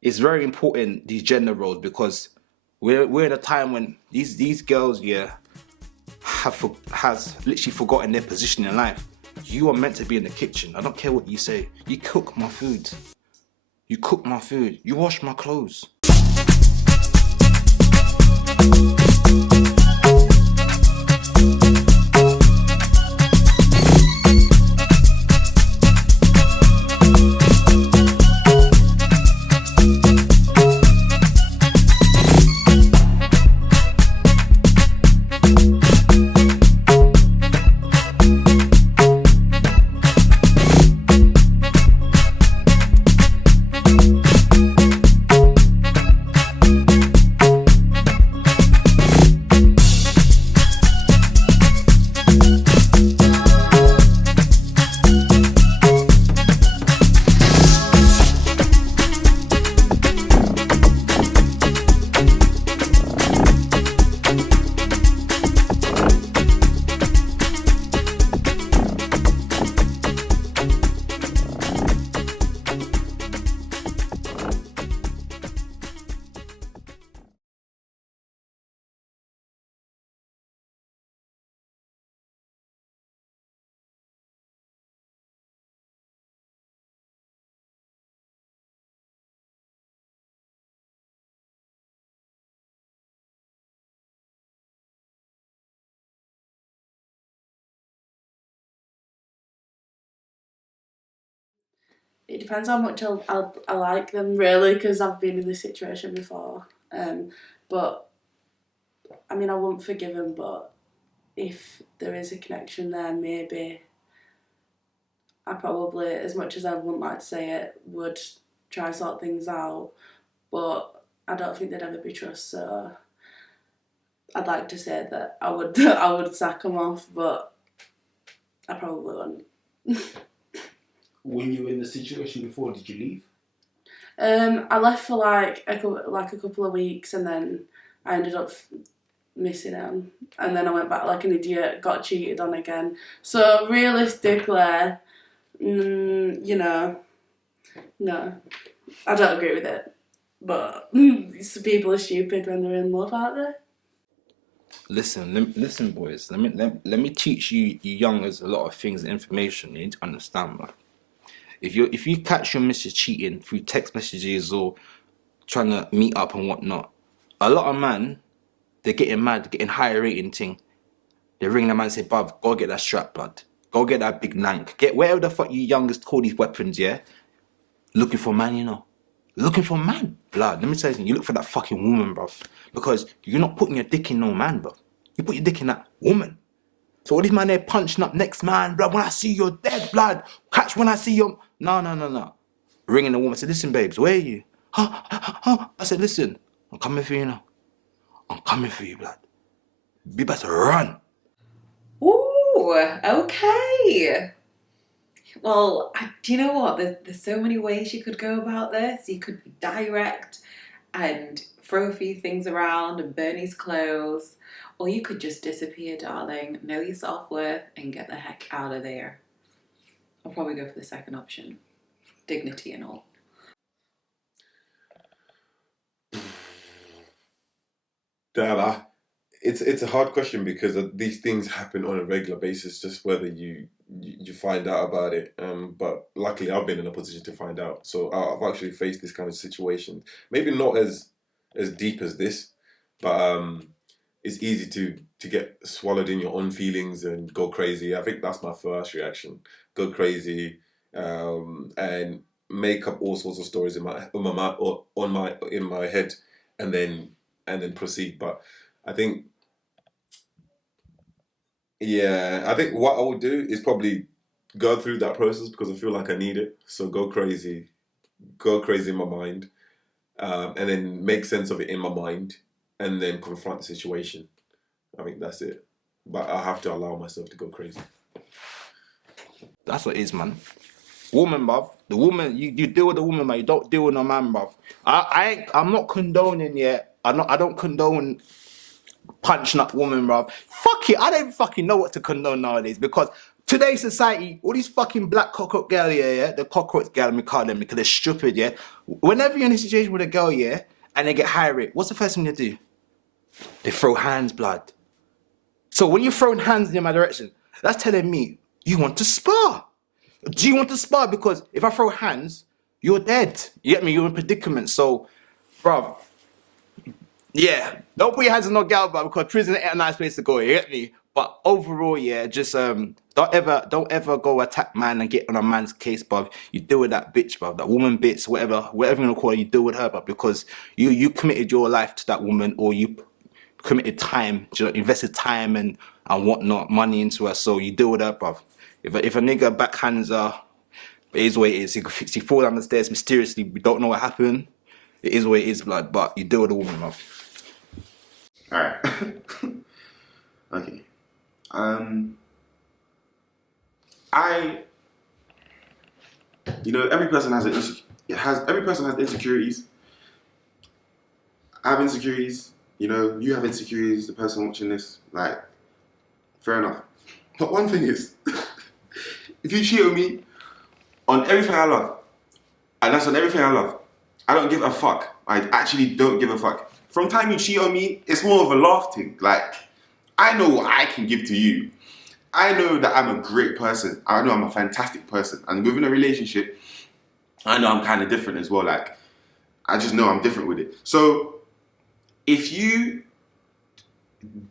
it's very important, these gender roles, because we're in a time when these girls, yeah, has literally forgotten their position in life. You are meant to be in the kitchen. I don't care what you say. You cook my food. You cook my food. You wash my clothes. It depends how much I like them, really, because I've been in this situation before. But I mean, I wouldn't forgive him, but if there is a connection there, maybe I probably, as much as I wouldn't like to say it, would try sort things out. But I don't think there'd ever be trust, so I'd like to say that I would sack him off, but I probably wouldn't. When you were in the situation before, did you leave? I left for like a couple of weeks, and then I ended up missing him, and then I went back like an idiot, got cheated on again. So realistically, you know, no, I don't agree with it. But people are stupid when they're in love, aren't they? Listen, boys. Let me teach you youngers a lot of things and information you need to understand, man. If you catch your missus cheating through text messages or trying to meet up and whatnot, a lot of man, they're getting mad, they're getting higher rating thing. They ring the man and say, "Bruv, go get that strap, blood. Go get that big nank. Get whatever the fuck you youngest call these weapons, yeah? Looking for man, you know. Looking for man, blood. Let me tell you something. You look for that fucking woman, bruv. Because you're not putting your dick in no man, bruv. You put your dick in that woman. So all these man there punching up next man, blood. When I see you're dead, blood. Catch when I see you. No. Ringing the woman. I said, "Listen, babes, where are you?" I said, "Listen, I'm coming for you now. I'm coming for you, blood. Be better run." Ooh, okay. Well, do you know what? There's so many ways you could go about this. You could be direct and throw a few things around and burn his clothes. Or you could just disappear, darling, know your self-worth, and get the heck out of there. I'll probably go for the second option. Dignity and all. Dad, it's a hard question because these things happen on a regular basis, just whether you find out about it. But luckily, I've been in a position to find out. So I've actually faced this kind of situation. Maybe not as deep as this, but it's easy to get swallowed in your own feelings and go crazy. I think that's my first reaction. Go crazy, and make up all sorts of stories in my head, and then proceed. But I think, yeah, I think what I would do is probably go through that process because I feel like I need it. So go crazy in my mind, and then make sense of it in my mind, and then confront the situation. I think that's it. But I have to allow myself to go crazy. That's what it is, man. Woman, bruv. The woman, you deal with the woman, man. You don't deal with no man, bruv. I'm not condoning yet. I don't condone punching up woman, bruv. Fuck it. I don't fucking know what to condone nowadays because Today's society, all these fucking black cockroach girl, yeah, the cockroach girl, me call them because they're stupid, yeah. Whenever you're in a situation with a girl, yeah, and they get high rate, what's the first thing they do? They throw hands, blood. So when you're throwing hands in my direction, that's telling me you want to spar. Do you want to spar? Because if I throw hands, you're dead. You get me? You're in a predicament. So, bruv, yeah, don't put your hands on no gal, bruv, because prison ain't a nice place to go. You get me? But overall, yeah, just don't ever go attack man and get on a man's case, bruv. You deal with that bitch, bruv, that woman bitch, whatever you're gonna call her, you deal with her, bruv, because you committed your life to that woman, or you committed time, invested time and whatnot, money into her. So you deal with her, bruv. If a nigga backhands her, it is what it is. He fall down the stairs mysteriously. We don't know what happened. It is what it is, blood. But you deal with the woman, bruv. All right. Okay. Every person has every person has insecurities. I have insecurities. You have insecurities. The person watching this, like, fair enough. But one thing is, if you cheat on me on everything I love, and that's on everything I love, I don't give a fuck. I actually don't give a fuck. From time you cheat on me, it's more of a laugh thing. Like, I know what I can give to you. I know that I'm a great person. I know I'm a fantastic person. And within a relationship, I know I'm kind of different as well. Like, I just know I'm different with it. So, if you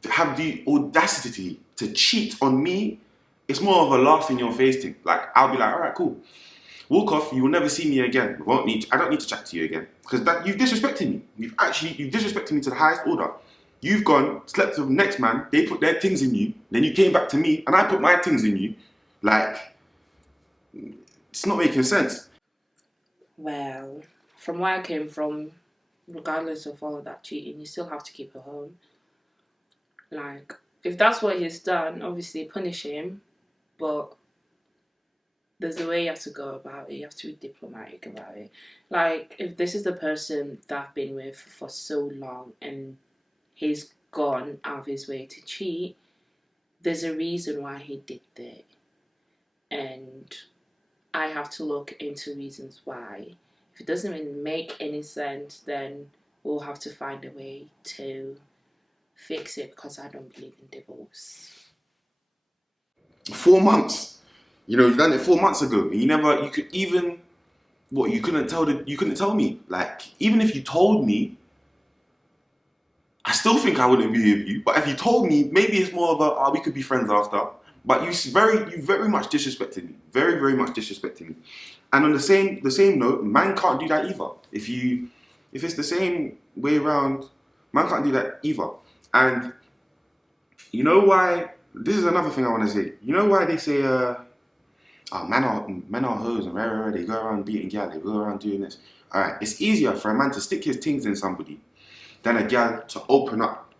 have the audacity to cheat on me, it's more of a laugh in your face thing. Like, I'll be like, all right, cool. Walk off, you will never see me again. I don't need to chat to you again. Because you've disrespected me. You've disrespected me to the highest order. You've gone, slept with the next man, they put their things in you, then you came back to me, and I put my things in you. Like, it's not making sense. Well, from where I came from, regardless of all of that cheating, you still have to keep her home. Like, if that's what he's done, obviously punish him, but there's a way you have to go about it. You have to be diplomatic about it. Like, if this is the person that I've been with for so long and he's gone out of his way to cheat, there's a reason why he did that. And I have to look into reasons why. If it doesn't even make any sense, then we'll have to find a way to fix it, because I don't believe in divorce. 4 months. You done it 4 months ago. You couldn't tell me. Like, even if you told me, I still think I wouldn't be with you. But if you told me, maybe it's more of we could be friends after. But you very much disrespected me. Very, very much disrespected me. And on the same note, man can't do that either. If it's the same way around, man can't do that either. And you know why? This is another thing I want to say. You know why they say, men are hoes and rare, they go around beating gal, they go around doing this. All right, it's easier for a man to stick his things in somebody than a gal to open up.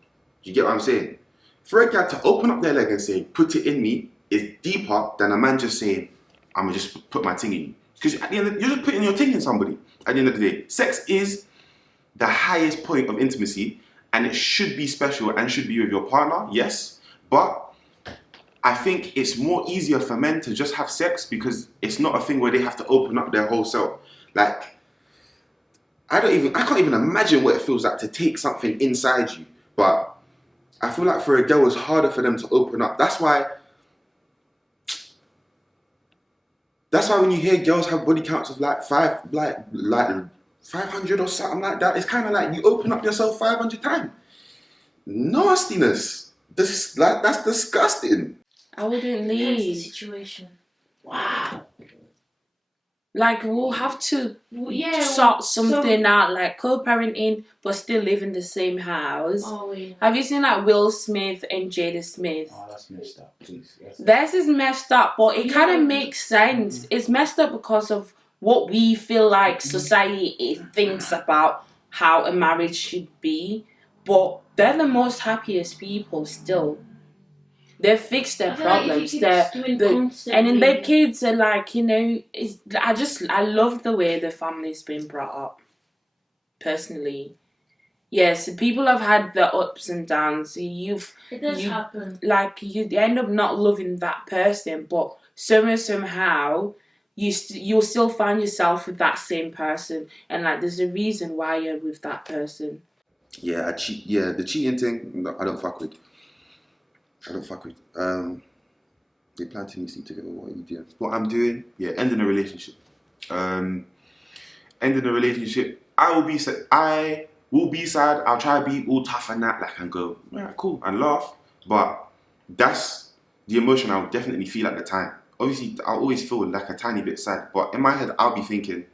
You get what I'm saying? For a gal to open up their leg and say, put it in me, is deeper than a man just saying, I'm gonna just put my thing in you. Because at the end you're just putting your thing in somebody. At the end of the day, sex is the highest point of intimacy, and it should be special and should be with your partner, yes. But I think it's more easier for men to just have sex because it's not a thing where they have to open up their whole self. Like, I can't even imagine what it feels like to take something inside you. But I feel like for a girl, it's harder for them to open up. That's why when you hear girls have body counts of like 500 or something like that, it's kind of like you open up yourself 500 times. Nastiness. That's disgusting. I wouldn't That's the leave. situation. Wow. Like, we'll have to Yeah, sort something out, like co-parenting, but still live in the same house. Oh, yeah. Have you seen like Will Smith and Jada Smith? Oh, that's messed up, please. Theirs is messed up, but it kind Yeah. of makes sense. It's messed up because of what we feel like society thinks about how a marriage should be. But they're the most happiest people still. They've fixed their I feel like if problems. you keep doing constantly- And then their kids are like, I love the way the family's been brought up. Personally, yes, people have had their ups and downs. It does You- happen. Like, you end up not loving that person, but somehow you'll still find yourself with that same person, and like there's a reason why you're with that person. Yeah, the cheating thing, no, I don't fuck with. They plan to sleep together. What are you doing? What I'm doing? Yeah, ending a relationship. Ending a relationship. I will be sad. I'll try to be all tough and that, like, and go, yeah, cool, and laugh. But that's the emotion I'll definitely feel at the time. Obviously, I'll always feel like a tiny bit sad. But in my head, I'll be thinking,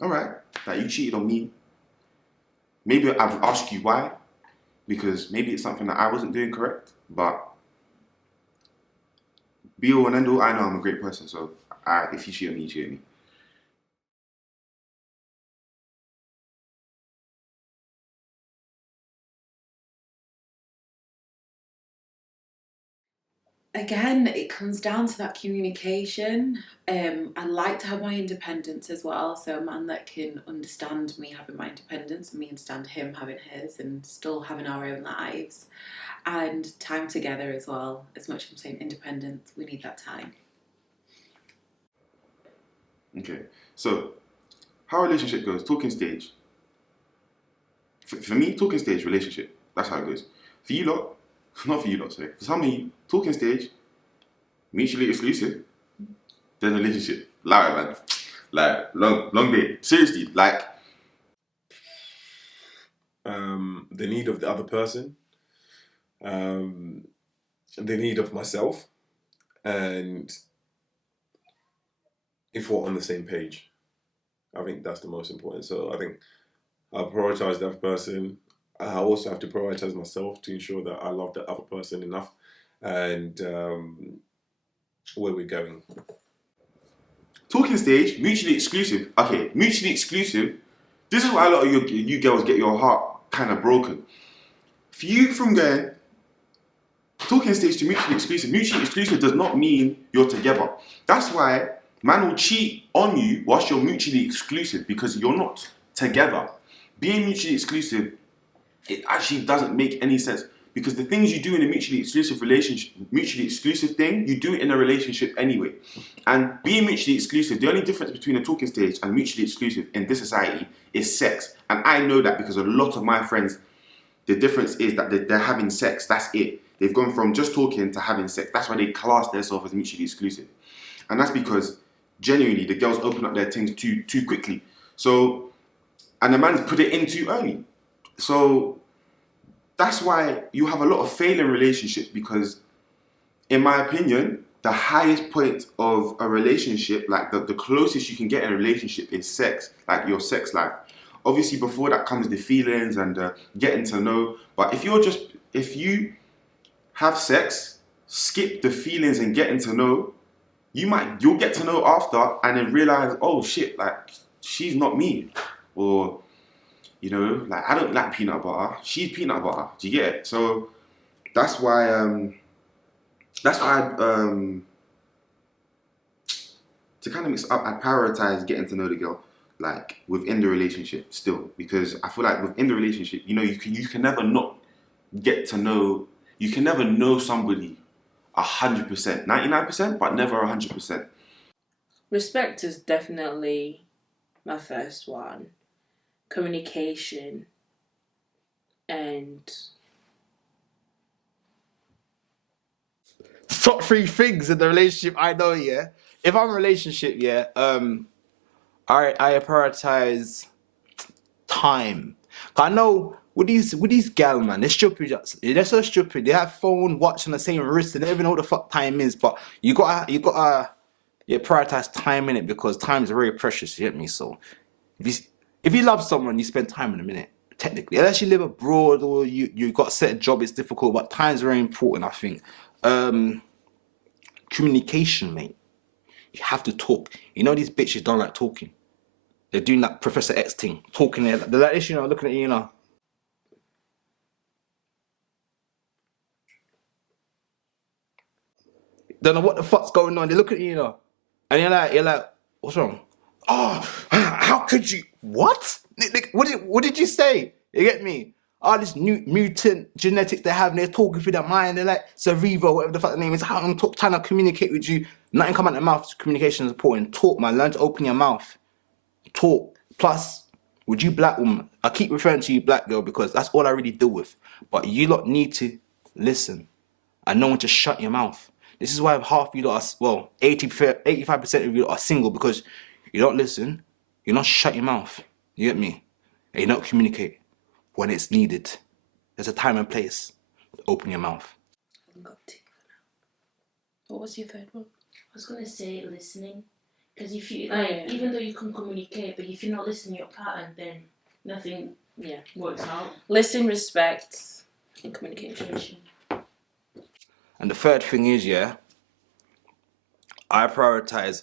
all right, like, you cheated on me. Maybe I'd ask you why, because maybe it's something that I wasn't doing correct. But be all and end all, I know I'm a great person. So if you cheat on me, you cheat on me. Again, it comes down to that communication. I like to have my independence as well. So a man that can understand me having my independence and me understand him having his, and still having our own lives. And time together as well. As much as I'm saying independence, we need that time. Okay, so how a relationship goes, talking stage. For me, talking stage, relationship. That's how it goes. For you lot, not for you lot, sorry. For some of you, talking stage, mutually exclusive, then relationship. Like, man. Like, long day. Seriously, like. The need of the other person, the need of myself, and if we're on the same page. I think that's the most important. So I think I'll prioritize the other person. I also have to prioritize myself to ensure that I love the other person enough, and where we're going. Talking stage, mutually exclusive. Okay, mutually exclusive. This is why a lot of you girls get your heart kind of broken. For you from going talking stage to mutually exclusive does not mean you're together. That's why man will cheat on you whilst you're mutually exclusive, because you're not together. Being mutually exclusive, it actually doesn't make any sense, because the things you do in a mutually exclusive relationship, mutually exclusive thing, you do it in a relationship anyway. And being mutually exclusive, the only difference between a talking stage and mutually exclusive in this society is sex. And I know that because a lot of my friends, the difference is that they're having sex. That's it. They've gone from just talking to having sex. That's why they class themselves as mutually exclusive. And that's because genuinely the girls open up their things too quickly. So, and the man's put it in too early. So that's why you have a lot of failing relationships, because in my opinion, the highest point of a relationship, like the closest you can get in a relationship, is sex, like your sex life. Obviously, before that comes the feelings and getting to know. But if you have sex, skip the feelings and getting to know, you'll get to know after and then realize, oh shit, like she's not me, or you know, like I don't like peanut butter. She's peanut butter. Do you get it? So that's why to kind of mix up, I prioritize getting to know the girl, like within the relationship still, because I feel like within the relationship, you know, you can never not get to know. You can never know somebody 100%, 99%, but never 100%. Respect is definitely my first one. Communication and Top three things in the relationship I know, yeah. If I'm in a relationship, yeah, I prioritize time. 'Cause I know with these gal, man, they're stupid. They're so stupid. They have phone, watch on the same wrist, and they don't even know what the fuck time is. But you gotta prioritize time in it, because time is very precious. You get me? So if you love someone, you spend time in a minute. Technically, unless you live abroad or you got a set job, it's difficult. But time's very important, I think. Communication, mate. You have to talk. You know these bitches don't like talking. They're doing that Professor X thing, talking there. They're like this, you know, looking at you, you know. Don't know what the fuck's going on. They look at you, you know, and you're like, what's wrong? Oh, how could you? What? What did you say? You get me? All this new mutant genetics they have, and they're talking through their mind. They're like Cerebro, whatever the fuck the name is. How I'm trying to communicate with you. Nothing come out of the mouth. Communication is important. Talk, man. Learn to open your mouth. Talk. Plus, would you black woman? I keep referring to you black girl because that's all I really deal with. But you lot need to listen and know when to shut your mouth. This is why half of you lot are, well, 85% of you lot are single because you don't listen, you don't shut your mouth. You get me? And you don't communicate when it's needed. There's a time and place to open your mouth. What was your third one? I was gonna say listening, because if you like, even though you can communicate, but if you're not listening your pattern, then nothing works out. Listen, respect, and communication. And the third thing is, I prioritize,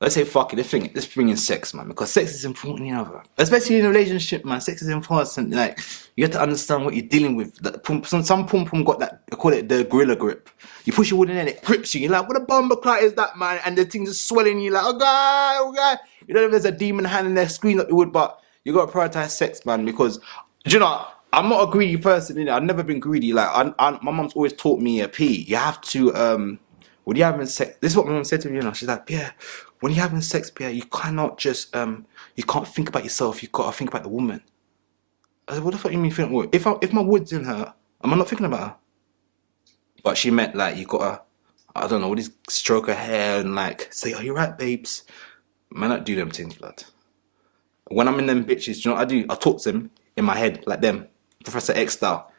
let's say fuck it, let's bring in sex, man, because sex is important, you know, bro. Especially in a relationship, man, sex is important. Like, you have to understand what you're dealing with. Some pum pum got that, I call it the gorilla grip. You push your wood in and it grips you. You're like, what a bumper clot is that, man? And the thing's just swelling you like, oh God. You don't know if there's a demon hand in there screaming up the wood, but you got to prioritize sex, man, because, do you know, I'm not a greedy person, you know. I've never been greedy. Like, my mom's always taught me, P, you have to, when you're having sex, this is what my mom said to me, you know, she's like, Pierre, when you're having sex, Pierre, you cannot just, you can't think about yourself, you gotta think about the woman. I said, what the fuck you mean think about? If my wood's in her, am I not thinking about her? But she meant like, you gotta, I don't know, what is stroke her hair and like, say, are you right, babes? Man, I don't do them things, blood. When I'm in them bitches, you know what I do? I talk to them in my head, like them, Professor X style.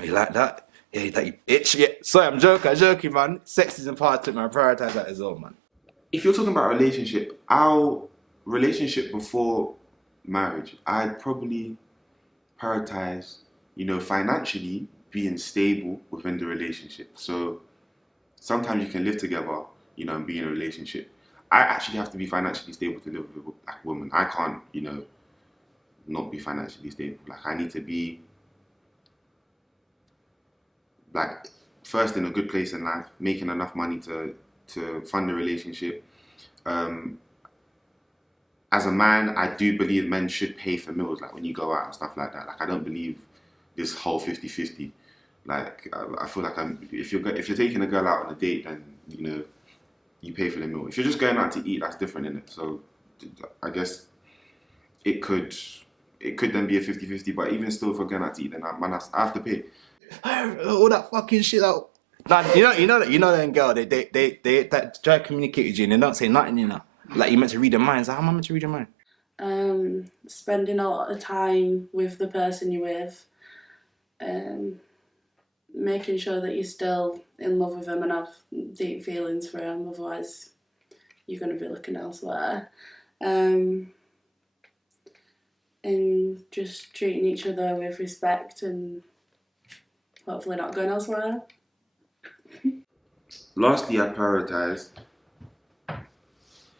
You like that? Yeah, that you bitch. Yeah, sorry, I'm joking, man. Sex is important, man. Prioritize that as well, man. If you're talking about a relationship, our relationship before marriage, I'd probably prioritize, financially being stable within the relationship. So sometimes you can live together, and be in a relationship. I actually have to be financially stable to live with a black woman. I can't, not be financially stable. Like, I need to be, like, first in a good place in life, making enough money to fund the relationship. As a man, I do believe men should pay for meals, like when you go out and stuff like that. Like, I don't believe this whole 50-50. Like, I feel like if you're taking a girl out on a date, then you pay for the meal. If you're just going out to eat, that's different, isn't it? So I guess it could then be a 50-50. But even still, if we're going out to eat, then I have to pay. All that fucking shit out. Nah, you know that girl. They that try to communicate with you and they don't say nothing. You know, like you meant to read their minds. How am I meant to read your mind? Spending a lot of time with the person you're with, making sure that you're still in love with them and have deep feelings for them. Otherwise, you're going to be looking elsewhere. And just treating each other with respect and hopefully not going elsewhere. Lastly, I prioritize.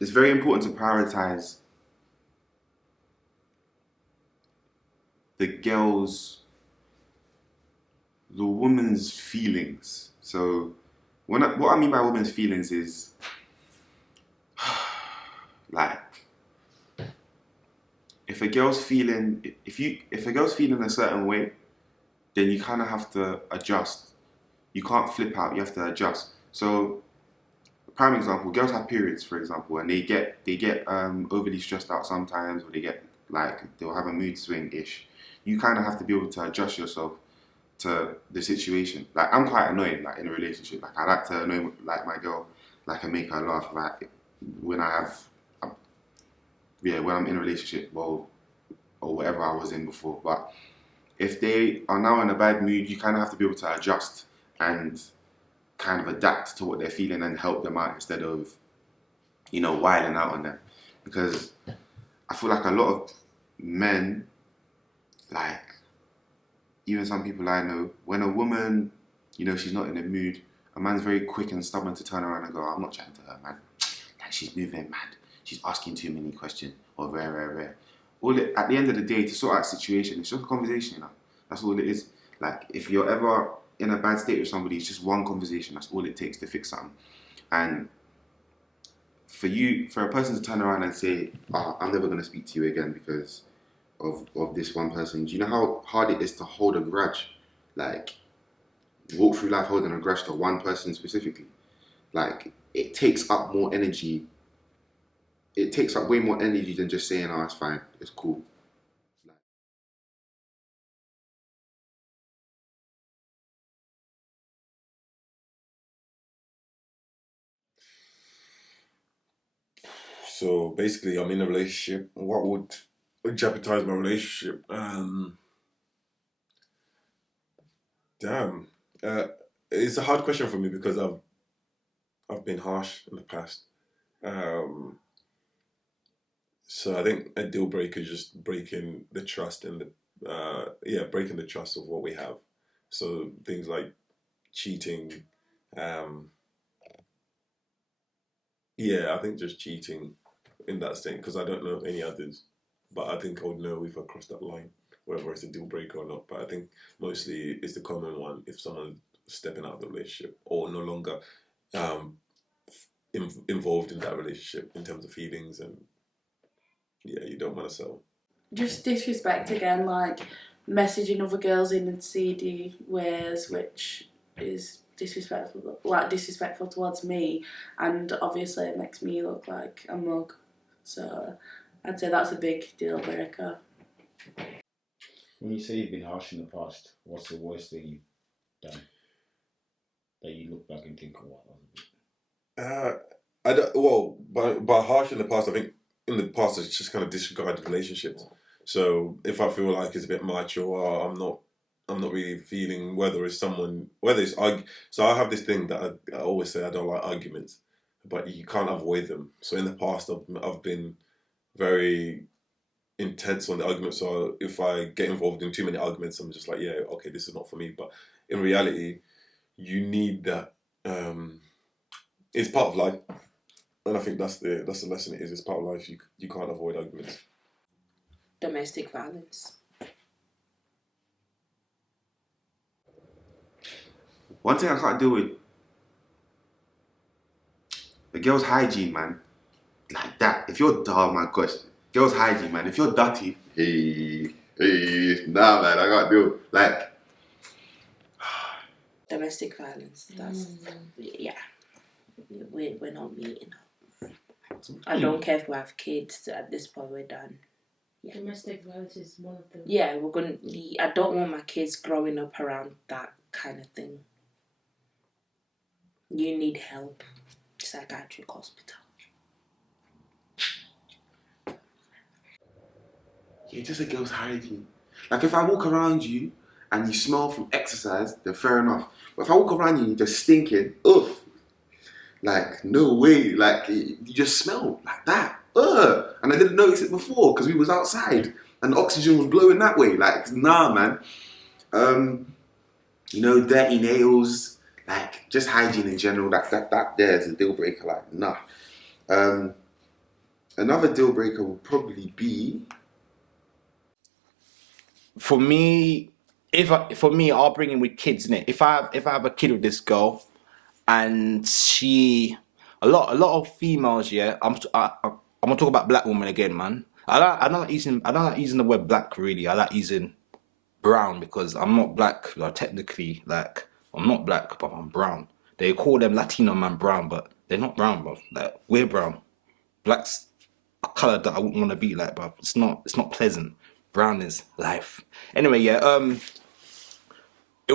It's very important to prioritize the woman's feelings. So, what I mean by woman's feelings is, like, if a girl's feeling a certain way, then you kind of have to adjust. You can't flip out. You have to adjust. So, prime example: girls have periods, for example, and they get overly stressed out sometimes, or they'll have a mood swing ish. You kind of have to be able to adjust yourself to the situation. Like, I'm quite annoying, like, in a relationship. Like, I like to annoy, like, my girl, like, and make her laugh. Like, when I'm in a relationship, well, or whatever I was in before. But if they are now in a bad mood, you kind of have to be able to adjust and kind of adapt to what they're feeling and help them out instead of, wilding out on them. Because I feel like a lot of men, like, even some people I know, when a woman, she's not in a mood, a man's very quick and stubborn to turn around and go, I'm not chatting to her, man. Like, she's moving mad. She's asking too many questions, or rare. At the end of the day, to sort out a situation, it's just a conversation, That's all it is. Like, if you're ever in a bad state with somebody, it's just one conversation. That's all it takes to fix something. And for a person to turn around and say, I'm never going to speak to you again because of this one person, do you know how hard it is to hold a grudge? Like, walk through life holding a grudge to one person specifically. Like, it takes up more energy. It takes up way more energy than just saying, it's fine, it's cool. So basically, I'm in a relationship. What would jeopardize my relationship? Damn. It's a hard question for me because I've been harsh in the past. So I think a deal breaker is just breaking the trust and breaking the trust of what we have. So things like cheating. I think just cheating in that state, because I don't know any others. But I think I would know if I cross that line, whether it's a deal breaker or not. But I think mostly it's the common one if someone's stepping out of the relationship or no longer involved in that relationship in terms of feelings, and you don't want to sell. Just disrespect again, like messaging other girls in seedy ways, which is disrespectful towards me, and obviously it makes me look like a mug. So I'd say that's a big deal breaker. When you say you've been harsh in the past, what's the worst thing you've done that you look back and think, oh, I don't. Well, by harsh in the past, I think in the past it's just kind of disregarded relationships. So if I feel like it's a bit much, or I'm not really feeling whether it's so I have this thing that I always say, I don't like arguments, but you can't avoid them. So in the past, I've been very intense on the argument. So if I get involved in too many arguments, I'm just like, okay, this is not for me. But in reality, you need that. It's part of life, and I think that's the lesson. It is. It's part of life. You can't avoid arguments. Domestic violence. One thing I can't deal with, the girl's hygiene, man. Like that. If you're, oh my gosh, girl's hygiene, man. If you're dirty, nah, man, I can't do it. Like, domestic violence. That's we're not meeting up. I don't care if we have kids. At this point, we're done. Yeah. Domestic violence is one of them. Yeah, we're gonna. I don't want my kids growing up around that kind of thing. You need help. Psychiatric hospital. you're just a girl's hygiene. Like, if I walk around you and you smell from exercise, then fair enough. But if I walk around you and you're just stinking, oof. Like, no way. Like, you just smell like that. Ugh. And I didn't notice it before because we was outside and the oxygen was blowing that way. Like, nah, man. Dirty nails, like, just hygiene in general. That there is a deal breaker. Like, nah. Another deal breaker would probably be, For me, I'll bring in with kids, innit? If I have a kid with this girl, and a lot of females, I'm gonna talk about black women again, man. I don't like using the word black really. I like using brown because I'm not black. Like, technically, like, I'm not black, but I'm brown. They call them Latino man brown, but they're not brown, bro. Like, we're brown. Black's a color that I wouldn't want to be like, bro. It's not pleasant. Brown is life. Anyway, it'll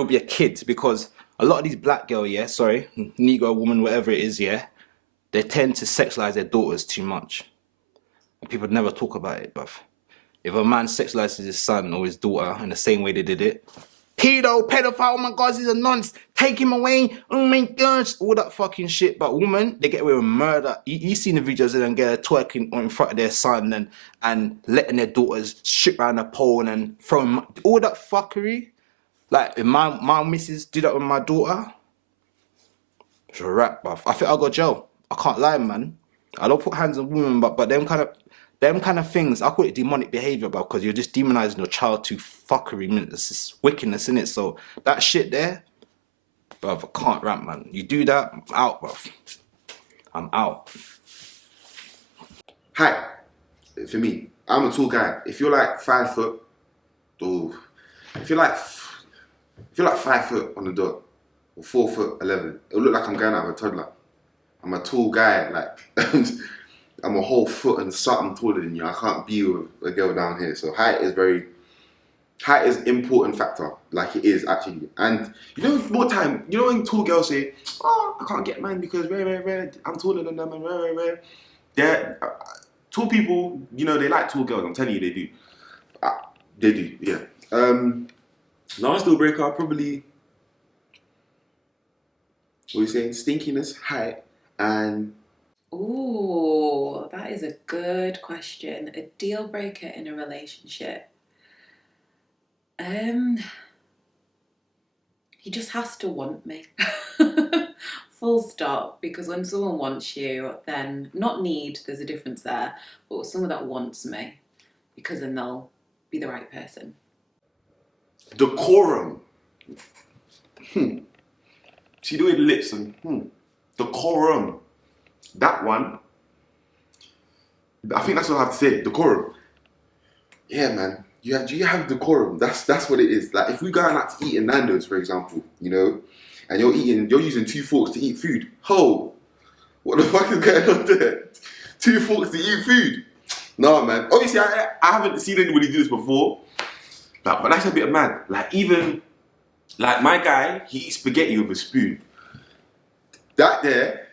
be a kid because a lot of these black girls, Negro woman, whatever it is, they tend to sexualize their daughters too much. And people never talk about it, bruv. If a man sexualizes his son or his daughter in the same way they did it, pedophile, oh my God, he's a nonce, take him away, oh my gosh, all that fucking shit. But women, they get away with murder. You seen the videos of them get twerking in front of their son and letting their daughters strip around a pole and throwing all that fuckery. Like, if my missus do that with my daughter, it's a wrap, bruv. I think I'll go jail. I can't lie, man. I don't put hands on women, but them kind of things, I call it demonic behavior, bro, because you're just demonizing your child to fuckery. It's just wickedness, innit? So that shit there, bro, I can't rap, man. You do that, I'm out, bro. I'm out. height, for me, I'm a tall guy. If you're like 5 foot, oh, if you're like 5 foot on the dot, or 4'11", it'll look like I'm going out of a toddler. I'm a tall guy, like I'm a whole foot and something taller than you. I can't be with a girl down here. So height is important factor, like it is actually. And you know, more time, you know when tall girls say, "Oh, I can't get man because I'm taller than them," and they're tall people. You know, they like tall girls. I'm telling you, they do. They do, yeah. Last deal breaker, probably. What are you saying? Stinkiness, height, and Ooh, that is a good question. A deal breaker in a relationship. He just has to want me. Full stop. Because when someone wants you, then not need, there's a difference there, but someone that wants me, because then they'll be the right person. decorum. See the way the lips and decorum. That one. I think that's what I have to say. Decorum. Yeah, man. You have decorum. That's what it is. Like if we going out to eat in Nando's, for example, you know, and you're using 2 forks to eat food. Ho! What the fuck is going on there? 2 forks to eat food. No, man. Obviously, I haven't seen anybody do this before. But that's a bit mad. Like even like my guy, he eats spaghetti with a spoon. That there,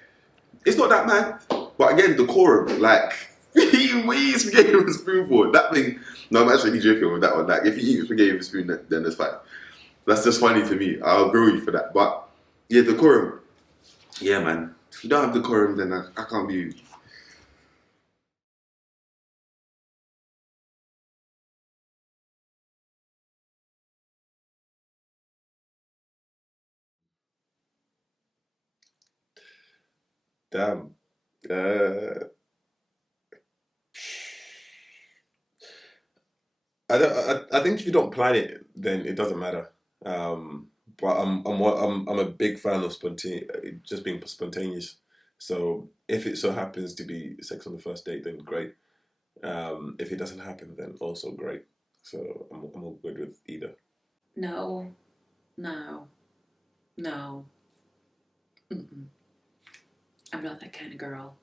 it's not that mad. But again, decorum. Like what you eat spaghetti with a spoon for? That thing. No, I'm actually joking with that one. Like if you eat spaghetti with a spoon, then that's fine. That's just funny to me. I'll grill you for that. But yeah, decorum. Yeah, man. If you don't have decorum, then I can't be you. Damn. I think if you don't plan it, then it doesn't matter. But I'm a big fan of just being spontaneous. So if it so happens to be sex on the first date, then great. If it doesn't happen, then also great. So I'm all good with either. No. Mm-mm. I'm not that kind of girl.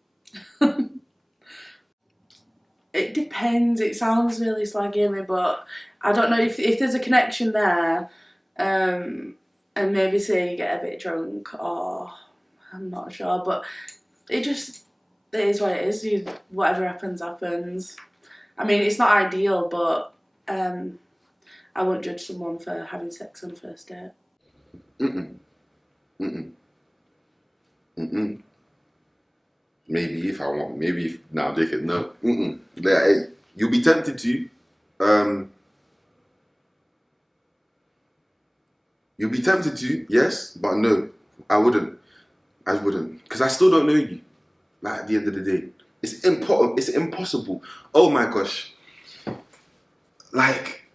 It depends. It sounds really slaggy, but I don't know if there's a connection there, and maybe say you get a bit drunk, or I'm not sure, but it is what it is. Whatever happens, happens. I mean, it's not ideal, but I won't judge someone for having sex on the first date. Maybe if I want. Maybe if I'm joking. No. Like, you'll be tempted to. You'll be tempted to, yes, but no, I wouldn't. Because I still don't know you. Like, at the end of the day. It's impossible. Oh my gosh. Like,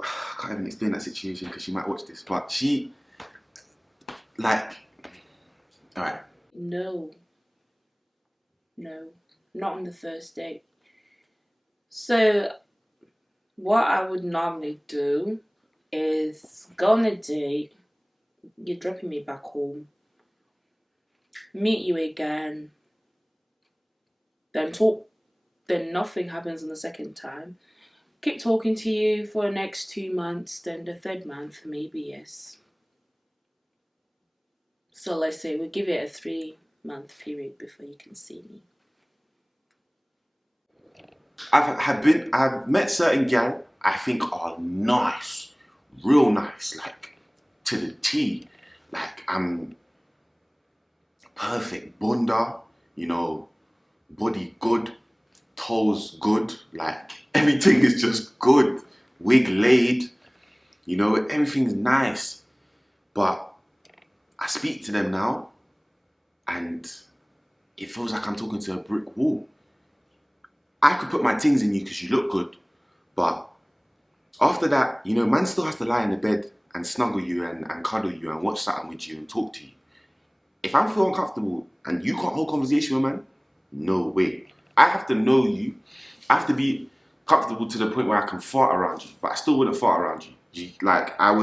I can't even explain that situation because she might watch this, but she, like, alright. No, not on the first date. So, what I would normally do is go on a date, you're dropping me back home, meet you again, then talk, then nothing happens on the second time. Keep talking to you for the next 2 months, then the third month, maybe yes. So let's say we give it a 3-month period before you can see me. I've met certain gal I think are nice, real nice, like to the T. Like I'm perfect bunda, you know, body good, toes good, like everything is just good. Wig laid, you know, everything's nice. But I speak to them now and it feels like I'm talking to a brick wall. I could put my things in you because you look good, but after that, you know, man still has to lie in the bed and snuggle you and cuddle you and watch something with you and talk to you. If I'm feeling uncomfortable and you can't hold conversation with man, no way. I have to know you. I have to be comfortable to the point where I can fart around you, but I still wouldn't fart around you. Like I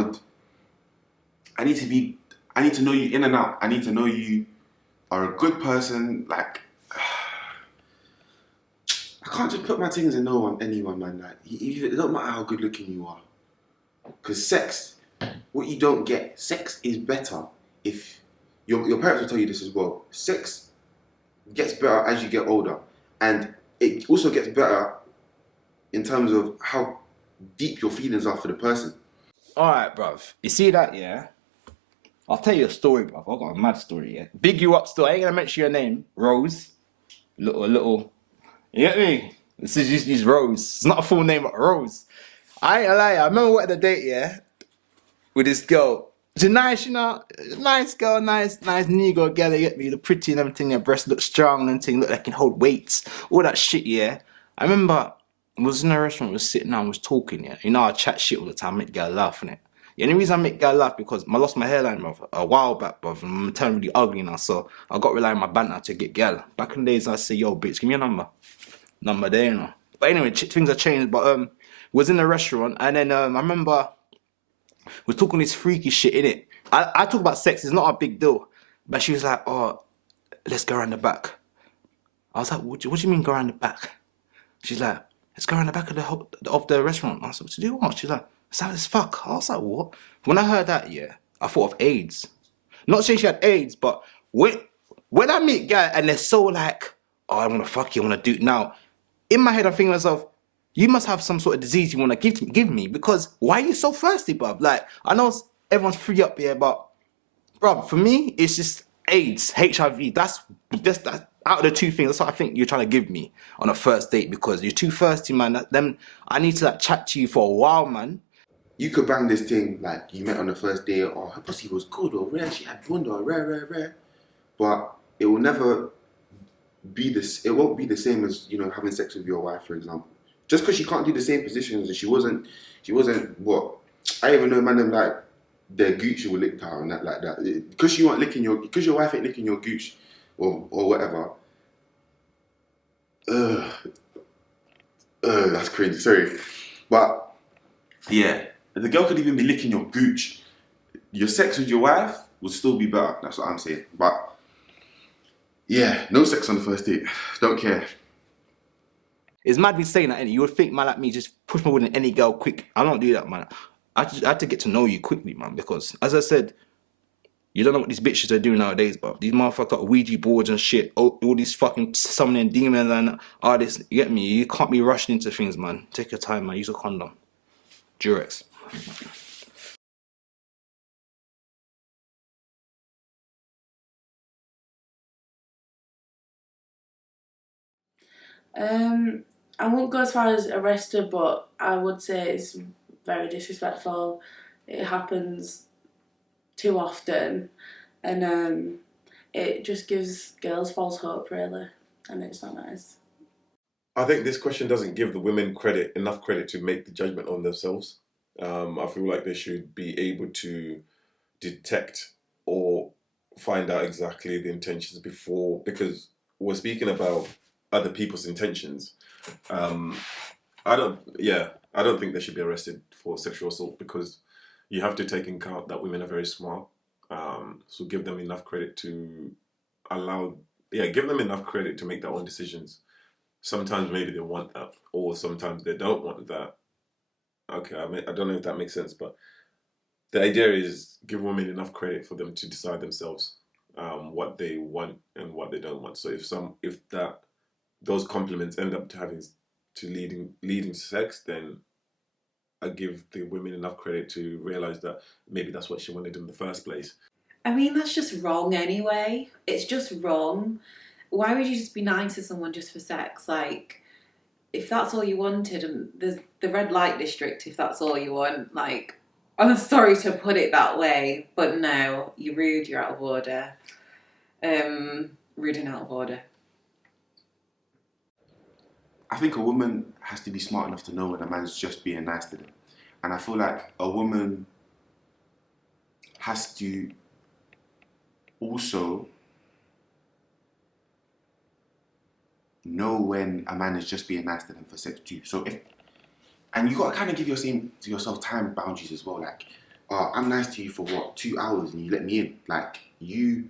need to know you in and out. I need to know you are a good person. Like I can't just put my things in anyone, man. Like it don't matter how good looking you are, because sex, what you don't get, sex is better if your parents will tell you this as well. Sex gets better as you get older, and it also gets better in terms of how deep your feelings are for the person. All right, bruv. You see that, yeah? I'll tell you a story, bruv. I've got a mad story, yeah? Big you up still. I ain't gonna mention your name. Rose. Little. You get me? This is just Rose. It's not a full name, but Rose. I ain't gonna lie. I remember we had a date, yeah? With this girl. She's nice, you know? Nice girl, nice Negro girl. You get me? The pretty and everything. Her breasts look strong and thing. Look like it can hold weights. All that shit, yeah? I remember I was in a restaurant, was sitting down, was talking, yeah? You know, I chat shit all the time, make girl laugh, innit? The only reason I make girl laugh because I lost my hairline, bruv, a while back, bruv, and I'm turning really ugly now, so I got to rely on my banter to get girl. Back in the days, I'd say, yo, bitch, give me a number. Number there, you know. But anyway, things have changed, but was in the restaurant, and then I remember we're talking this freaky shit, innit? I talk about sex, it's not a big deal. But she was like, oh, let's go around the back. I was like, what do you mean go around the back? She's like, let's go around the back of the restaurant. I said, what to do what? She's like, sad as fuck. I was like, what? When I heard that, yeah, I thought of AIDS. Not saying she had AIDS, but when I meet guys and they're so like, oh, I want to fuck you, I want to do it now. In my head, I'm thinking to myself, you must have some sort of disease you want to give me because why are you so thirsty, bruv? Like, I know everyone's free up here, but bruv, for me, it's just AIDS, HIV. That's out of the two things. That's what I think you're trying to give me on a first date because you're too thirsty, man. Then I need to like chat to you for a while, man. You could bang this thing like you met on the first day, or her pussy was good or rare, she had blonde or rare. But it will never be this. It won't be the same as having sex with your wife, for example. Just because she can't do the same positions, and she wasn't what I even know, man. Them like their gooch will lick her and that like that. Because your wife ain't licking your gooch or whatever. That's crazy. Sorry, but yeah, the girl could even be licking your gooch. Your sex with your wife would still be better. That's what I'm saying. But yeah, no sex on the first date. Don't care. It's mad me saying that, innit? You would think, man, like me, just push me with any girl quick. I don't do that, man. I had to get to know you quickly, man, because as I said, you don't know what these bitches are doing nowadays, but these motherfuckers got Ouija boards and shit, all these fucking summoning demons and all this. You get me? You can't be rushing into things, man. Take your time, man. Use a condom. Durex. I won't go as far as arrested, but I would say it's very disrespectful. It happens too often, and it just gives girls false hope, really, and it's not nice. I think this question doesn't give the women enough credit to make the judgment on themselves. I feel like they should be able to detect or find out exactly the intentions before, because we're speaking about other people's intentions. I don't think they should be arrested for sexual assault because you have to take into account that women are very smart. So give them enough credit to give them enough credit to make their own decisions. Sometimes maybe they want that, or sometimes they don't want that. Okay, I don't know if that makes sense, but the idea is give women enough credit for them to decide themselves what they want and what they don't want. So if those compliments end up leading to sex, then I give the women enough credit to realize that maybe that's what she wanted in the first place. I mean, that's just wrong anyway. It's just wrong. Why would you just be nice to someone just for sex? Like, if that's all you wanted, and there's the red light district, if that's all you want, like, I'm sorry to put it that way, but no, you're rude, you're out of order. Rude and out of order. I think a woman has to be smart enough to know when a man's just being nice to them. And I feel like a woman has to also know when a man is just being nice to them for sex too. So and you got to kind of give yourself time boundaries as well. Like, I'm nice to you for what, 2 hours, and you let me in. Like, you.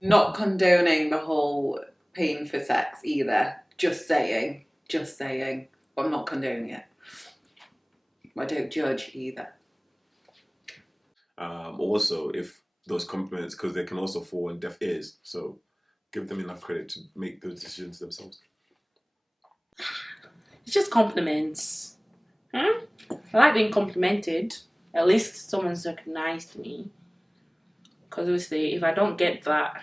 Not condoning the whole paying for sex either. Just saying. I'm not condoning it. I don't judge either. Also, if those compliments, because they can also fall on deaf ears, so give them enough credit to make those decisions themselves. It's just compliments. I like being complimented. At least someone's recognised me. Because obviously, if I don't get that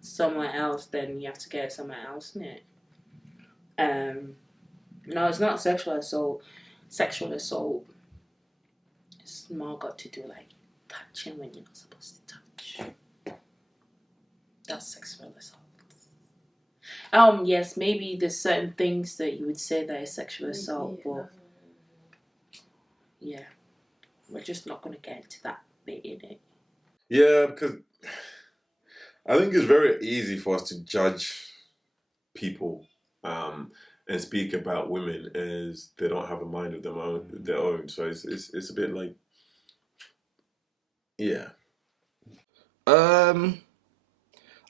somewhere else, then you have to get it somewhere else, isn't it? No, it's not sexual assault. Sexual assault. It's more got to do like touching when you're not supposed to touch. That's sexual assault. Yes, maybe there's certain things that you would say that is sexual assault, but yeah, we're just not going to get into that bit in it. Yeah, because I think it's very easy for us to judge people and speak about women as they don't have a mind of their own. So it's a bit like, yeah.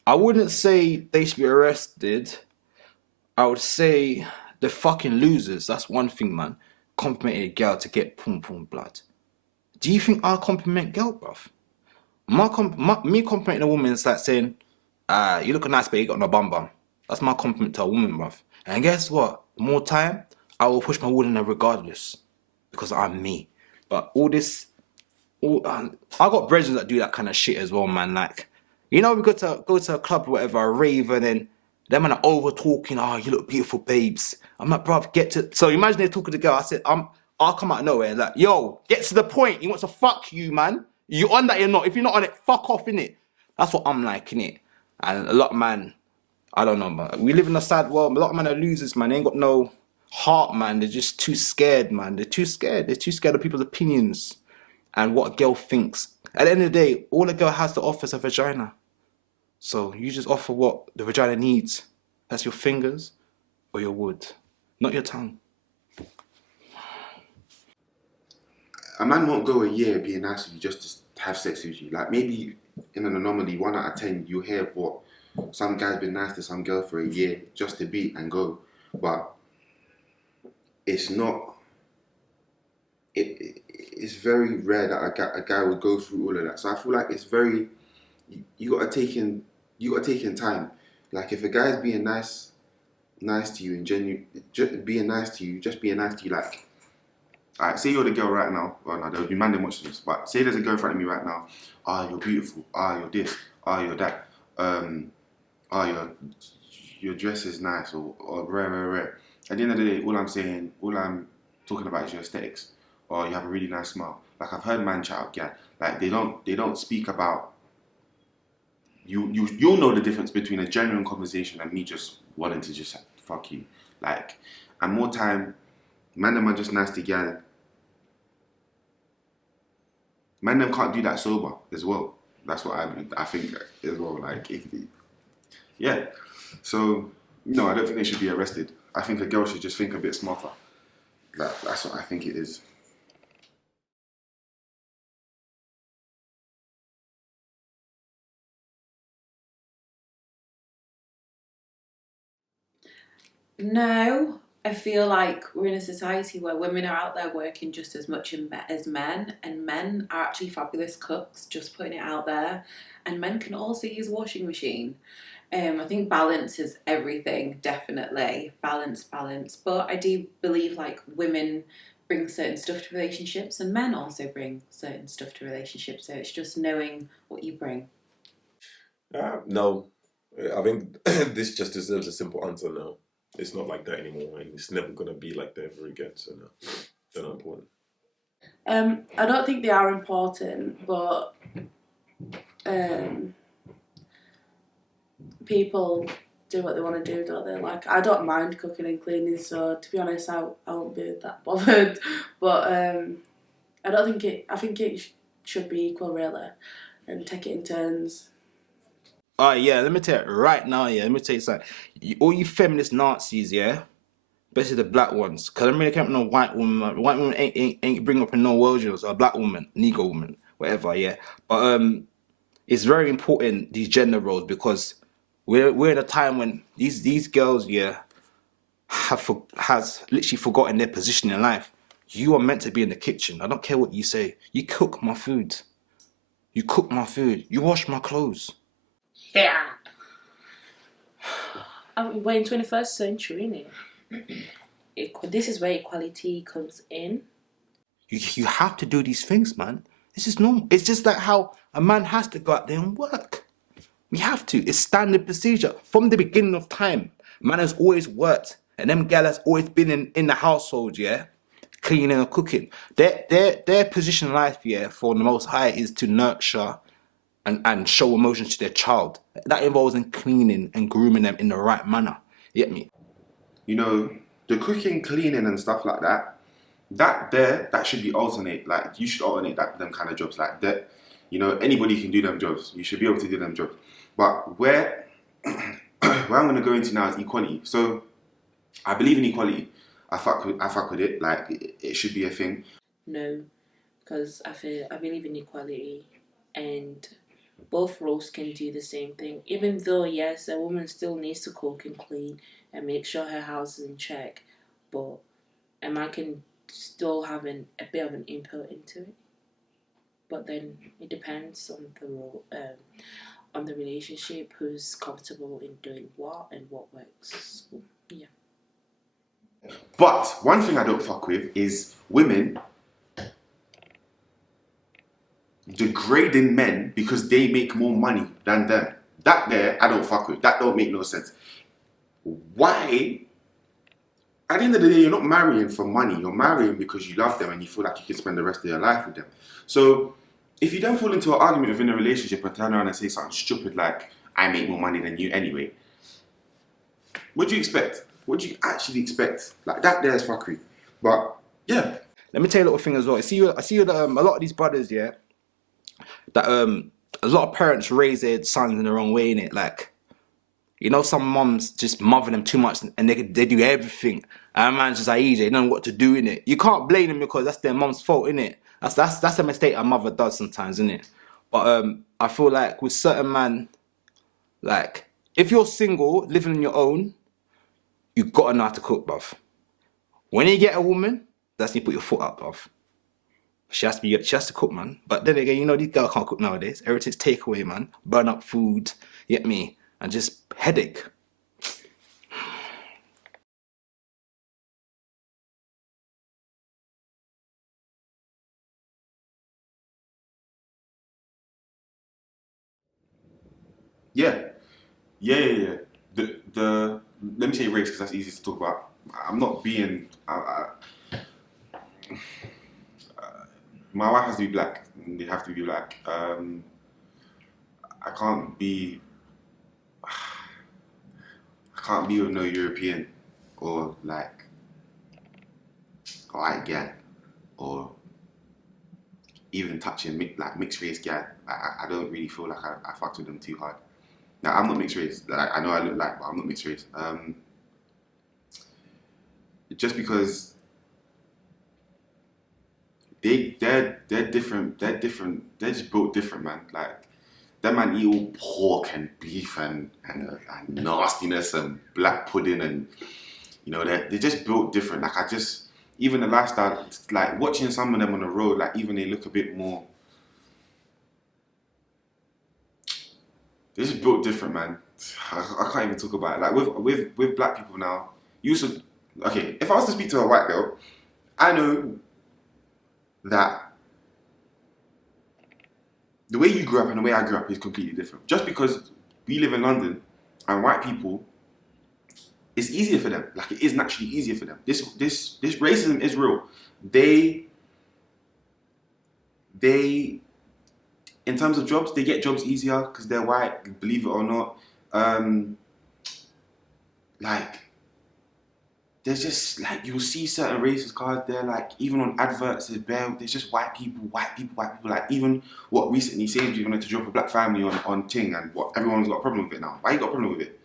I wouldn't say they should be arrested. I would say they're fucking losers. That's one thing, man. Complimenting a girl to get pum pum blood. Do you think I'll compliment girl, bruv? Me complimenting a woman is like saying, you look nice, but you got no bum bum. That's my compliment to a woman, bruv. And guess what? More time, I will push my wood in her regardless. Because I'm me. But I got brethren that do that kind of shit as well, man. Like, you know, we go to a club or whatever, a rave, and then them man are over talking. Oh, you look beautiful, babes. I'm like, bruv, get to. So imagine they're talking to the girl. I said, I'll come out of nowhere and like, yo, get to the point. He wants to fuck you, man. You on that? You're not. If you're not on it, fuck off, innit? That's what I'm like, innit? And a lot of man, I don't know, man. We live in a sad world. A lot of men are losers, man. They ain't got no heart, man. They're just too scared, man. They're too scared. They're too scared of people's opinions and what a girl thinks. At the end of the day, all a girl has to offer is a vagina. So you just offer what the vagina needs. That's your fingers or your wood, not your tongue. A man won't go a year being nice with you just to have sex with you. Like, maybe in an anomaly, 1 out of 10, you'll hear what some guy's been nice to some girl for a year just to beat and go. But it's not. It's very rare that a guy would go through all of that. So I feel like it's very. You gotta take in time. Like, if a guy's being nice to you and genuine, just being nice to you, like. Alright, say you're the girl right now. Well, no, there'll be man that watching this. But say there's a girl in front of me right now. You're beautiful. You're this. You're that. Your dress is nice. Or rare. At the end of the day, all I'm talking about is your aesthetics. Or you have a really nice smile. Like, I've heard man chat up, yeah. Like, they don't speak about. You'll know the difference between a genuine conversation and me just wanting to just fuck you. Like, and more time, man them are just nice to gal. Man them can't do that sober as well. That's what I think as well. Like, yeah. So, no, I don't think they should be arrested. I think a girl should just think a bit smarter. That's what I think it is. No, I feel like we're in a society where women are out there working just as much as men, and men are actually fabulous cooks, just putting it out there. And men can also use a washing machine. I think balance is everything, definitely. Balance. But I do believe like women bring certain stuff to relationships and men also bring certain stuff to relationships. So it's just knowing what you bring. No. I think this just deserves a simple answer no. It's not like that anymore, and it's never going to be like that ever again, so no. They're not important. I don't think they are important, but people do what they want to do, don't they? Like, I don't mind cooking and cleaning, so to be honest, I won't be that bothered. But I think it should be equal, really, and take it in turns. Oh yeah, let me tell you right now. Yeah, let me tell you something. All you feminist Nazis, yeah, especially the black ones, because I'm really can't no white woman. White woman ain't bring up in no world or a black woman, Negro woman, whatever. Yeah, but it's very important these gender roles because we're in a time when these girls, yeah, has literally forgotten their position in life. You are meant to be in the kitchen. I don't care what you say. You cook my food. You cook my food. You wash my clothes. Yeah. I mean, we're in 21st century, innit? This is where equality comes in. You have to do these things, man. This is normal. It's just like how a man has to go out there and work. We have to. It's standard procedure. From the beginning of time, man has always worked. And them gal has always been in the household, yeah? Cleaning and cooking. Their position in life, yeah, for the most high is to nurture and show emotions to their child. That involves in cleaning and grooming them in the right manner. You get me? You know, the cooking, cleaning, and stuff like that. That should be alternate. Like you should alternate them kind of jobs like that. You know, anybody can do them jobs. You should be able to do them jobs. But where where I'm going to go into now is equality. So I believe in equality. I fuck with it. Like it should be a thing. No, because I believe in equality, and both roles can do the same thing. Even though, yes, a woman still needs to cook and clean and make sure her house is in check, but a man can still have a bit of an input into it. But then it depends on the role, on the relationship, who's comfortable in doing what and what works. So, yeah. But one thing I don't fuck with is women degrading men because they make more money than them. That there, I don't fuck with. That don't make no sense. Why? At the end of the day, you're not marrying for money. You're marrying because you love them and you feel like you can spend the rest of your life with them. So if you then fall into an argument within a relationship and turn around and say something stupid like, I make more money than you anyway, what do you expect? What do you actually expect? Like that there is fuckery. But yeah. Let me tell you a little thing as well. I see that a lot of these brothers, yeah, that a lot of parents raise their sons in the wrong way, innit? Like, you know, some mums just mother them too much and they do everything. And a man's just like, easy, they don't know what to do, innit? You can't blame them because that's their mum's fault, innit? That's a mistake a mother does sometimes, innit? But I feel like with certain man, like, if you're single, living on your own, you gotta know how to cook, bruv. When you get a woman, that's when you put your foot up, bruv. She has to cook, man. But then again, you know, these girls can't cook nowadays. Everything's takeaway, man. Burn up food, you get me? And just headache. Yeah. The let me say race because that's easy to talk about. I'm not being. My wife has to be black. They have to be black. I can't be. I can't be with no European or like white gal or even touching like mixed race gal. I don't really feel like I fucked with them too hard. Now I'm not mixed race. Like I know I look like, but I'm not mixed race. Just because they're different. They're different. They're just built different, man. Like that man eat all pork and beef and nastiness and black pudding and you know they're just built different. Like I just even the lifestyle, like watching some of them on the road, like even they look a bit more. They're just built different, man. I can't even talk about it. Like with black people now, you used to okay. If I was to speak to a white girl, I know that the way you grew up and the way I grew up is completely different. Just because we live in London and white people, it's easier for them. Like it is naturally easier for them. This racism is real. They in terms of jobs, they get jobs easier because they're white, believe it or not. Like there's just like you'll see certain racist cards there, like even on adverts, there's just white people. Like even what recently Sainsbury's wanted to drop a black family on Ting, and what everyone's got a problem with it now. Why you got a problem with it?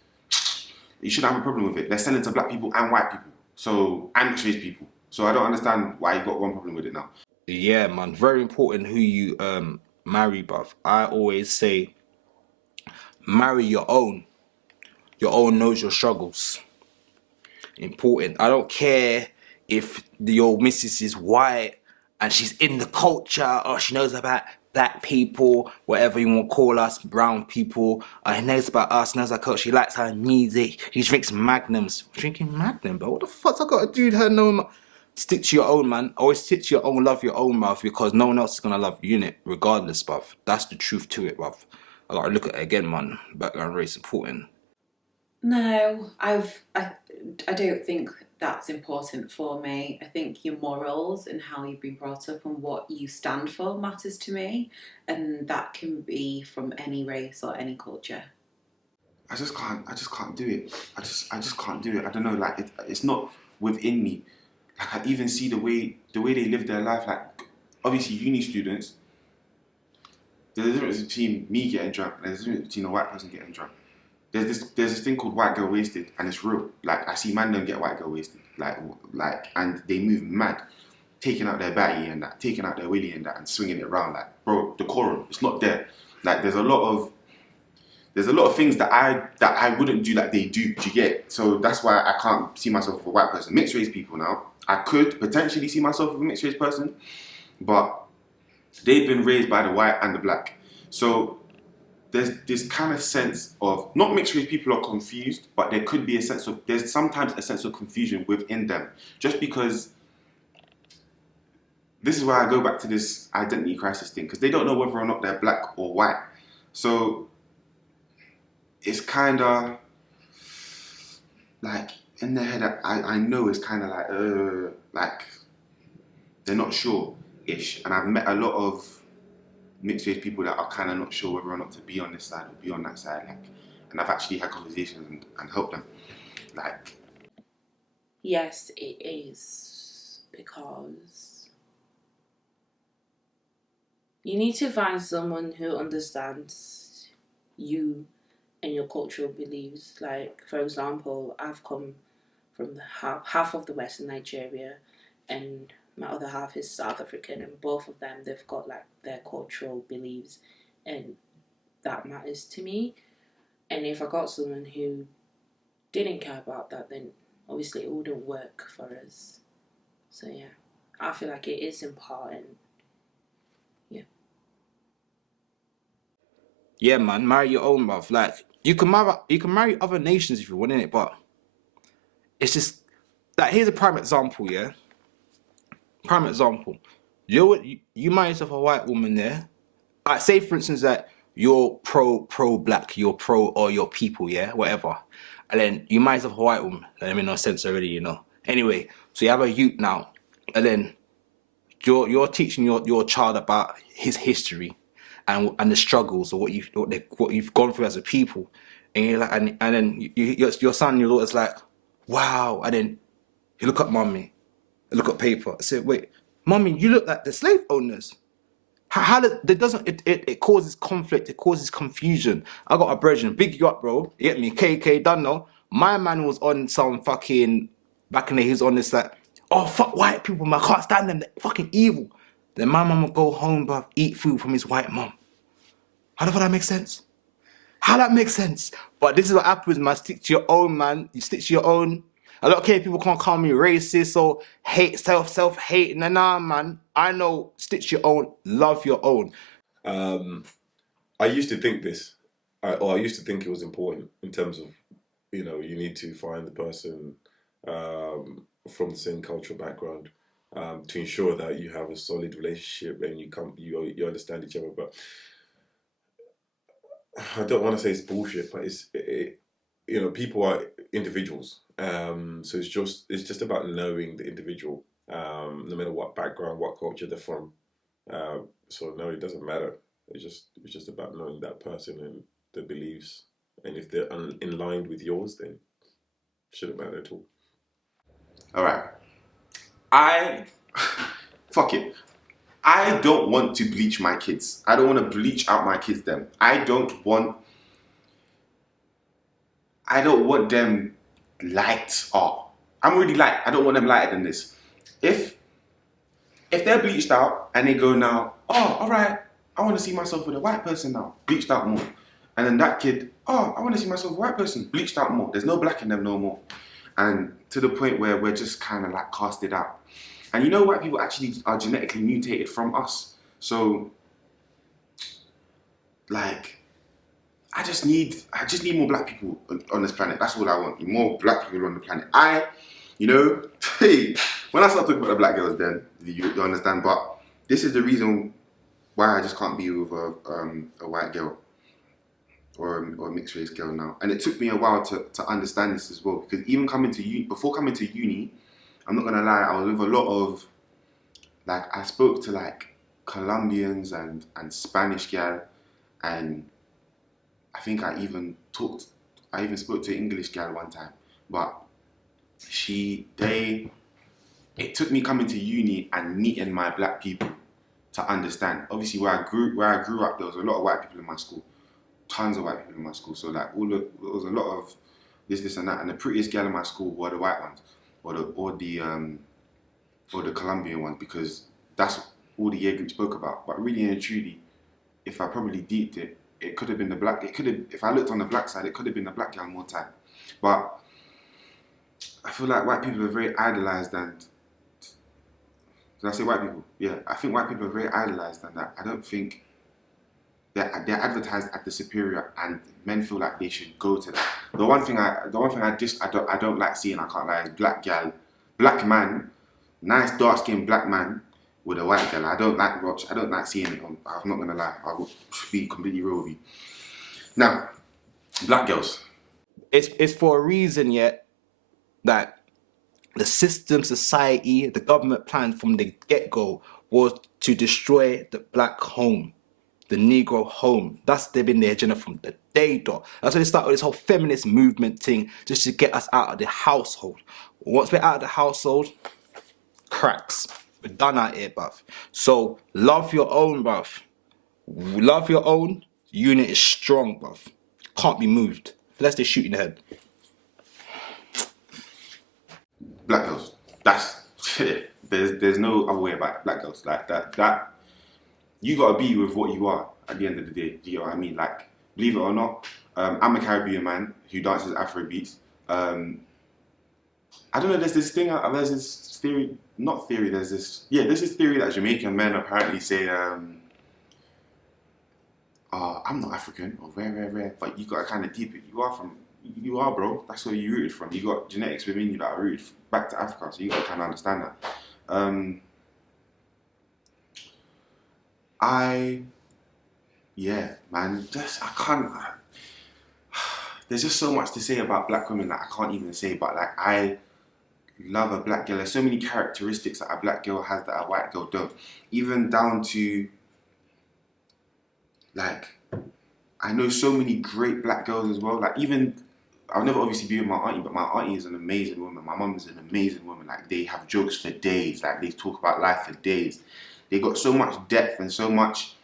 You shouldn't have a problem with it. They're selling to black people and white people, so and mixed race people. So I don't understand why you got one problem with it now. Yeah, man. Very important who you marry, bruv. I always say, marry your own. Your own knows your struggles. Important. I don't care if your missus is white and she's in the culture or she knows about black people, whatever you want to call us, brown people. She knows about us, knows our culture. She likes our music. She drinks Magnums. Drinking Magnum, bro. What the fuck's I got to do with her? No, stick to your own, man. Always stick to your own, love your own, bruv, because no one else is going to love you, innit? Regardless, bruv. That's the truth to it, bruv. I got to look at it again, man. Background race important. No, I don't think that's important for me. I think your morals and how you've been brought up and what you stand for matters to me, and that can be from any race or any culture. I just can't do it. I just can't do it. I don't know, like it's not within me. Like I even see the way they live their life. Like obviously uni students, there's a difference between me getting drunk and there's a difference between a white person getting drunk. There's this thing called white girl wasted, and it's real. Like I see man them get white girl wasted, like and they move mad, taking out their batty and that, taking out their willy and that, and swinging it around. Like bro, decorum, it's not there. Like there's a lot of things that I wouldn't do that they do. Do you get? So that's why I can't see myself with a white person. Mixed race people now, I could potentially see myself with a mixed race person, but they've been raised by the white and the black. So there's this kind of sense of, not mixed race people are confused, but there could be there's sometimes a sense of confusion within them. Just because, this is where I go back to this identity crisis thing, because they don't know whether or not they're black or white. So it's kind of like in their head, I know it's kind of like they're not sure-ish. And I've met a lot of mixed race people that are kind of not sure whether or not to be on this side or be on that side, like, and I've actually had conversations and helped them. Like, yes, it is, because you need to find someone who understands you and your cultural beliefs. Like, for example, I've come from the half of the West in Nigeria, and my other half is South African, and both of them, they've got like their cultural beliefs, and that matters to me. And if I got someone who didn't care about that, then obviously it wouldn't work for us. So yeah, I feel like it is important. Yeah, man, marry your own, bruv. Like you can marry other nations if you want, innit? But it's just like, here's a prime example, yeah. Prime example. You marry yourself a white woman there. Like, say for instance that you're pro black, you're pro or your people, yeah, whatever. And then you marry yourself a white woman. That made no sense already, you know. Anyway, so you have a youth now, and then you're teaching your child about his history and the struggles of what you've gone through as a people, and you're like, and then your son, your daughter's like, wow, and then you look at mommy, look at paper, I say, wait, mommy, you look like the slave owners. How it causes conflict, it causes confusion. I got a brethren, big you up, bro. You get me? KK done no. My man was on some fucking back in the day, he was on this like, oh fuck white people, man, I can't stand them, they're fucking evil. Then my mum would go home, bruv, eat food from his white mum. How the fuck that make sense? How that makes sense? But this is what happens, man. Stick to your own, man. You stick to your own. A lot of people can't call me racist or hate, self-hate. Nah, man. I know, stick to your own, love your own. I used to think this, I used to think it was important in terms of, you know, you need to find the person from the same cultural background to ensure that you have a solid relationship and you understand each other. But I don't want to say it's bullshit, but you know, people are individuals. So it's just about knowing the individual, no matter what background, what culture they're from. So no, it doesn't matter. It's just about knowing that person and their beliefs, and if they're in line with yours, then it shouldn't matter at all. All right. Fuck it. I don't want to bleach my kids. I don't want to bleach out my kids them. I don't want them light. Oh, I'm really light. I don't want them lighter than this. If they're bleached out and they go now, oh, all right, I want to see myself with a white person now, bleached out more. And then that kid, oh, I want to see myself with a white person, bleached out more. There's no black in them no more. And to the point where we're just kind of like casted out. And you know, white people actually are genetically mutated from us. So, like, I just need more black people on this planet. That's all I want. More black people on the planet. Hey, when I start talking about the black girls, then you understand. But this is the reason why I just can't be with a white girl or a mixed race girl now. And it took me a while to understand this as well, because even before coming to uni, I'm not gonna lie, I was with a lot of, like, I spoke to like Colombians and Spanish gal, and I think I even spoke to an English gal one time, but it took me coming to uni and meeting my black people to understand. Obviously, where I grew up, there was a lot of white people in my school, tons of white people in my school. So like there was a lot of this and that. And the prettiest girl in my school were the white ones, or the Colombian ones, because that's all the year group spoke about. But really and truly, if I probably deeped it, it could have been the black. If I looked on the black side, it could have been the black girl more time. But I feel like white people are very idolized, and did I say white people? Yeah, I think white people are very idolized, and that I don't think they're advertised at the superior, and men feel like they should go to that. The one thing I don't like seeing, I can't lie, is black man, nice dark skinned black man with a white girl. I don't like seeing it. I'm not gonna lie. I will be completely real with you. Now, black girls. It's for a reason, yet, that the system, society, the government plan from the get-go was to destroy the black home, the Negro home. They've been the agenda from the day dot. That's why they started this whole feminist movement thing, just to get us out of the household. Once we're out of the household, cracks. We're done out here, bruv. So love your own, bruv. Love your own. Unit is strong, bruv. Can't be moved unless they shoot in the head. Black girls. That's there's no other way about it. Black girls, like that you gotta be with what you are at the end of the day. Do you know what I mean? Like, believe it or not, I'm a Caribbean man who dances Afro beats. I don't know, there's this theory, there's this theory that Jamaican men apparently say, I'm not African, or rare, but you gotta kind of deep it. You are, bro. That's where you rooted from. You got genetics within you that are rooted back to Africa, so you gotta kind of understand that. There's just so much to say about black women that I can't even say, but like, I love a black girl. There's so many characteristics that a black girl has that a white girl don't. Even down to, like, I know so many great black girls as well. Like, even, I'll never obviously be with my auntie, but my auntie is an amazing woman. My mum is an amazing woman. Like, they have jokes for days. Like, they talk about life for days. They got so much depth and so much,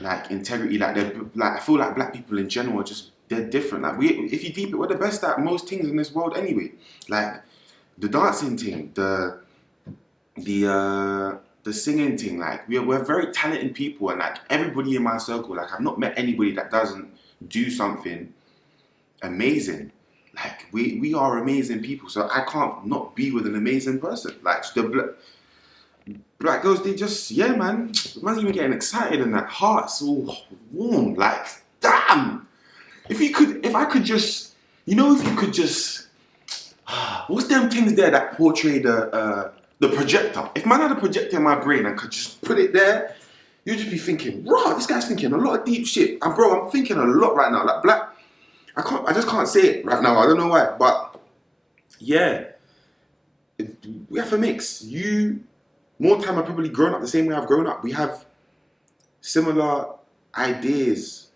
like, integrity. Like, I feel like black people in general are they're different. Like, if you deep it, we're the best at most things in this world anyway. Like, the dancing thing, the singing thing. Like, we're very talented people, and like, everybody in my circle, like, I've not met anybody that doesn't do something amazing. Like, we are amazing people, so I can't not be with an amazing person. Like, the black girls, they just, yeah, man, man's even getting excited and that heart's all warm. Like, damn, if I could just, what's them things there that portray the projector? If man had a projector in my brain and could just put it there, you'd just be thinking, raw, this guy's thinking a lot of deep shit. And bro, I'm thinking a lot right now. Like, black, I just can't say it right now. I don't know why, but yeah, we have a mix. More time I've probably grown up the same way I've grown up. We have similar ideas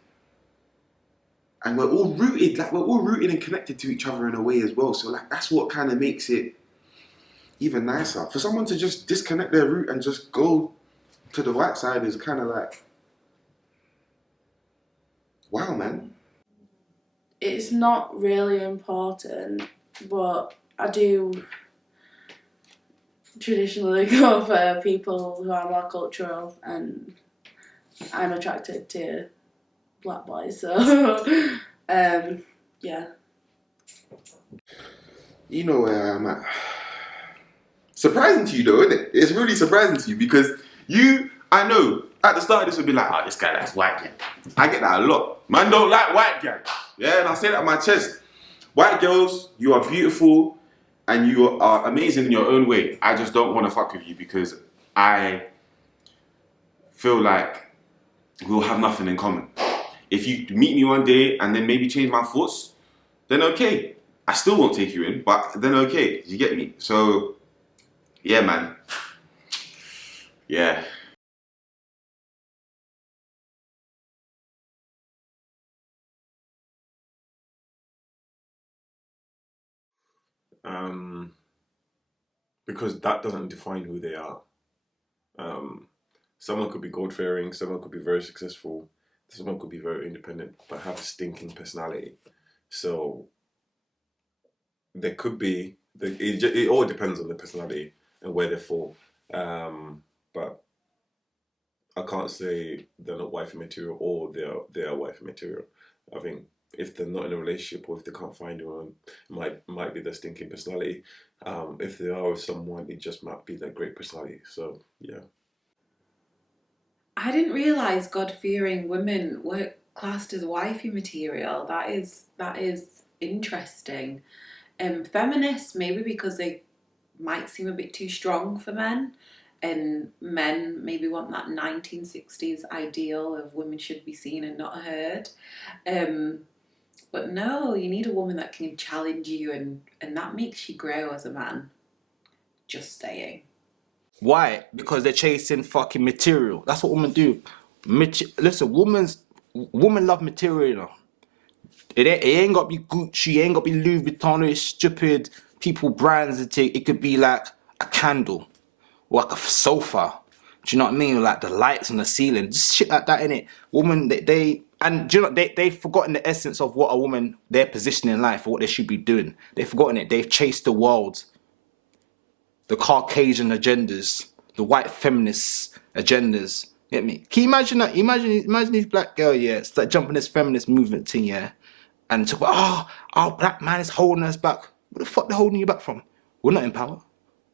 and we're all rooted and connected to each other in a way as well. So like that's what kind of makes it even nicer. For someone to just disconnect their root and just go to the right side is kind of like, wow, man. It's not really important, but I do traditionally go for people who are more cultural, and I'm attracted to black boys, so yeah. You know where I'm at. Surprising to you though, isn't it? It's really surprising to you because I know, at the start of this would be like, oh, this guy likes white girl. I get that a lot. Man don't like white girl. Yeah, and I say that on my chest. White girls, you are beautiful and you are amazing in your own way. I just don't want to fuck with you because I feel like we'll have nothing in common. If you meet me one day and then maybe change my thoughts, then okay. I still won't take you in, but then okay. You get me? So, yeah, man. Yeah. Because that doesn't define who they are. Someone could be God-fearing, someone could be very successful, someone could be very independent, but have a stinking personality. So there could be, it all depends on the personality and where they fall. But I can't say they're not wifey material or they are wifey material. I think if they're not in a relationship or if they can't find one, might be their stinking personality. If they are with someone, it just might be their great personality. So yeah. I didn't realise God-fearing women were classed as wifey material. That is interesting. Feminists, maybe because they might seem a bit too strong for men, and men maybe want that 1960s ideal of women should be seen and not heard. But no, you need a woman that can challenge you and that makes you grow as a man. Just saying. Why? Because they're chasing fucking material. That's what women do. Listen, women love material, you know. It ain't got to be Gucci, it ain't got to be Louis Vuitton, it's stupid people brands. It could be like a candle or like a sofa. Do you know what I mean? Like the lights on the ceiling, just shit like that, innit? Woman, and do you know they've forgotten the essence of what a woman, their position in life, or what they should be doing. They've forgotten it. They've chased the world, the Caucasian agendas, the white feminist agendas. Get me? Can you imagine that? Imagine this black girl, yeah, start jumping this feminist movement thing, yeah, and talk about, our black man is holding us back. What the fuck they holding you back from? We're not in power.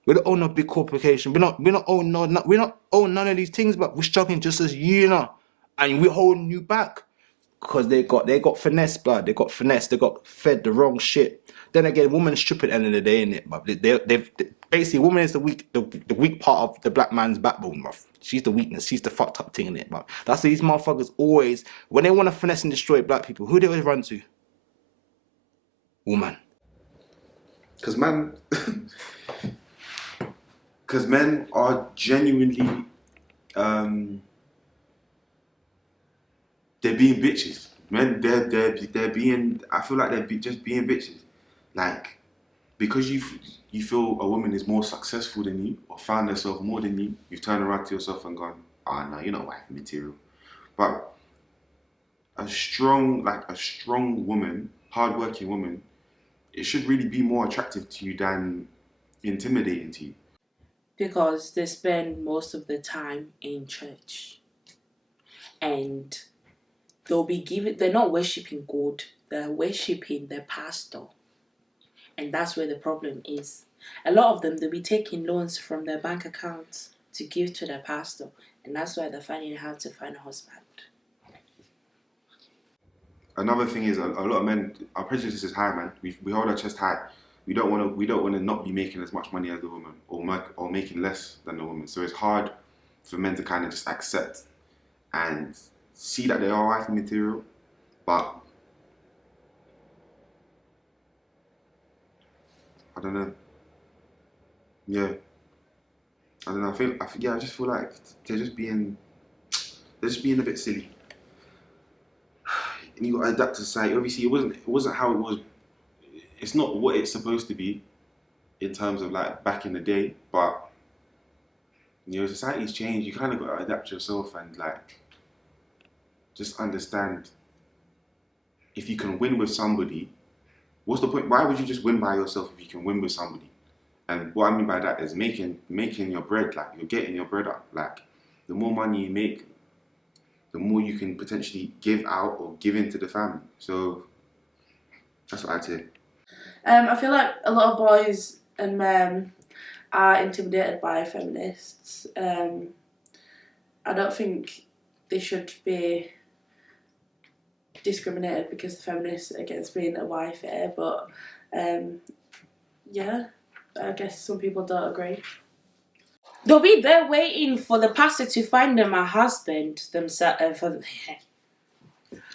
We don't own no big corporation. We don't own none of these things, but we're struggling just as you know, and we're holding you back because they got finesse, blood. They got finesse. They got fed the wrong shit. Then again, woman's stupid at the end of the day, innit? But they've basically, woman is the weak part of the black man's backbone, bruv. She's the weakness. She's the fucked up thing in it, but that's these motherfuckers always, when they want to finesse and destroy black people, who they always run to? Woman. Because men are genuinely, they're being bitches. Men, they're being, I feel like they're just being bitches. Like, because you feel a woman is more successful than you or found herself more than you, you've turned around to yourself and gone, no, you're not wifey material. But a strong woman, hardworking woman, it should really be more attractive to you than intimidating to you. Because they spend most of the time in church. And they're not worshipping God, they're worshipping their pastor. And that's where the problem is. A lot of them, they'll be taking loans from their bank accounts to give to their pastor. And that's why they're finding it hard to find a husband. Another thing is a lot of men, our prejudice is high, man. We hold our chest high. We don't want to not be making as much money as the woman or making less than the woman. So it's hard for men to kind of just accept and see that they are wifey material, but I don't know. Yeah, I don't know. I just feel like they're just being a bit silly. and you got to adapt to society. Obviously, it wasn't how it was. It's not what it's supposed to be in terms of like back in the day, but society's changed. You kind of got to adapt yourself and like just understand if you can win with somebody. What's the point? Why would you just win by yourself if you can win with somebody? And what I mean by that is making your bread. Like you're getting your bread up. Like the more money you make, the more you can potentially give out or give into the family. So that's what I'd say. I feel like a lot of boys and men are intimidated by feminists. I don't think they should be discriminated because the feminists are against being a wifey, but yeah, I guess some people don't agree. They'll be there waiting for the pastor to find them a husband themselves.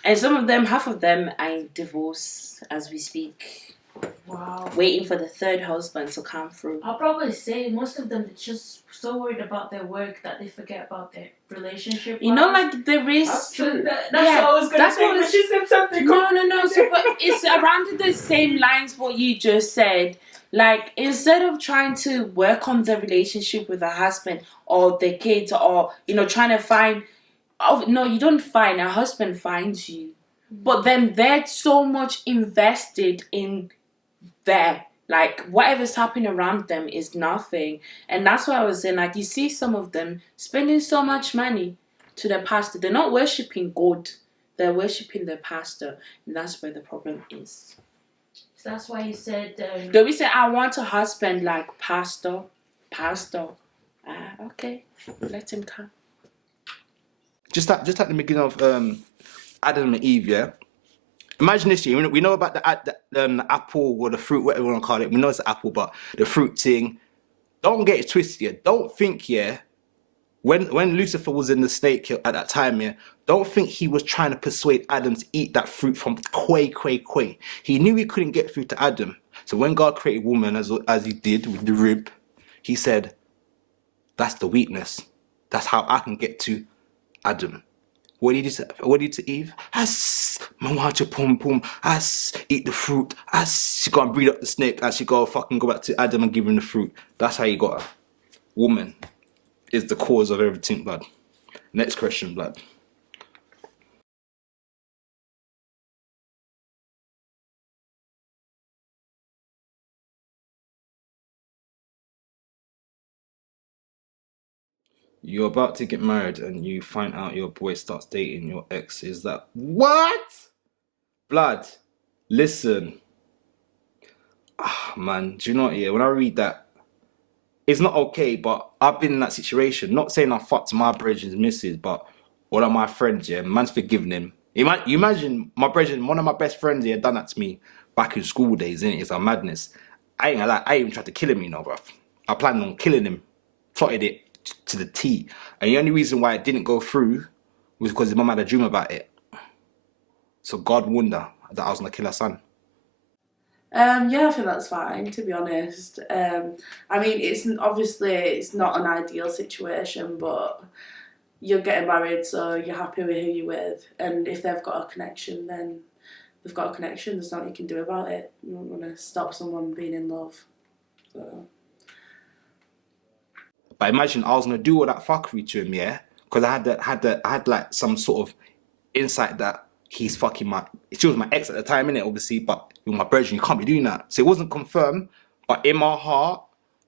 And some of them, half of them, are in divorce as we speak. Wow. Waiting for the third husband to come through. I'll probably say most of them are just so worried about their work that they forget about their relationship. You know, like there is. That's what I was going to say. But she said something. No. So, but it's around the same lines what you just said. Like instead of trying to work on the relationship with the husband or the kids, or trying to find. Oh no, you don't find a husband finds you, but then they're so much invested in there. Like whatever's happening around them is nothing, and that's why I was saying. Like you see some of them spending so much money to their pastor. They're not worshiping God; they're worshiping their pastor, and that's where the problem is. So that's why you said. Don't we say I want a husband like pastor? Okay, let him come. Just at the beginning of Adam and Eve, yeah. Imagine this year. We know about the apple or the fruit, whatever you want to call it. We know it's an apple, but the fruit thing. Don't get it twisted. Yeah. Don't think, yeah. When Lucifer was in the snake at that time, yeah. Don't think he was trying to persuade Adam to eat that fruit from quay. He knew he couldn't get through to Adam. So when God created woman, as he did with the rib, he said, "That's the weakness. That's how I can get to Adam." What did he do to Eve? Man want to pum, eat the fruit. She go and breed up the snake, and she go back to Adam and give him the fruit. That's how you got her. Woman is the cause of everything, blood. Next question, blood. You're about to get married and you find out your boy starts dating your ex. Is that what? Blood, listen. Man, do you know what, yeah, when I read that, it's not okay, but I've been in that situation. Not saying I fucked my brethren's missus, but one of my friends, yeah, man's forgiven him. You imagine my brethren, one of my best friends, yeah, done that to me back in school days, innit? It's a madness. I ain't gonna lie, I even tried to kill him, bruv. I planned on killing him, plotted it to the T. And the only reason why it didn't go through was because his mum had a dream about it. So God warned her that I was gonna kill her son. Yeah, I think that's fine, to be honest. I mean, it's not an ideal situation, but you're getting married, so you're happy with who you're with, and if they've got a connection, then they've got a connection. There's nothing you can do about it. You don't want to stop someone being in love. So. But imagine I was gonna do all that fuckery to him, yeah, because I had like some sort of insight that he's fucking she was my ex at the time, innit, obviously, but with my brethren, you can't be doing that. So it wasn't confirmed, but in my heart,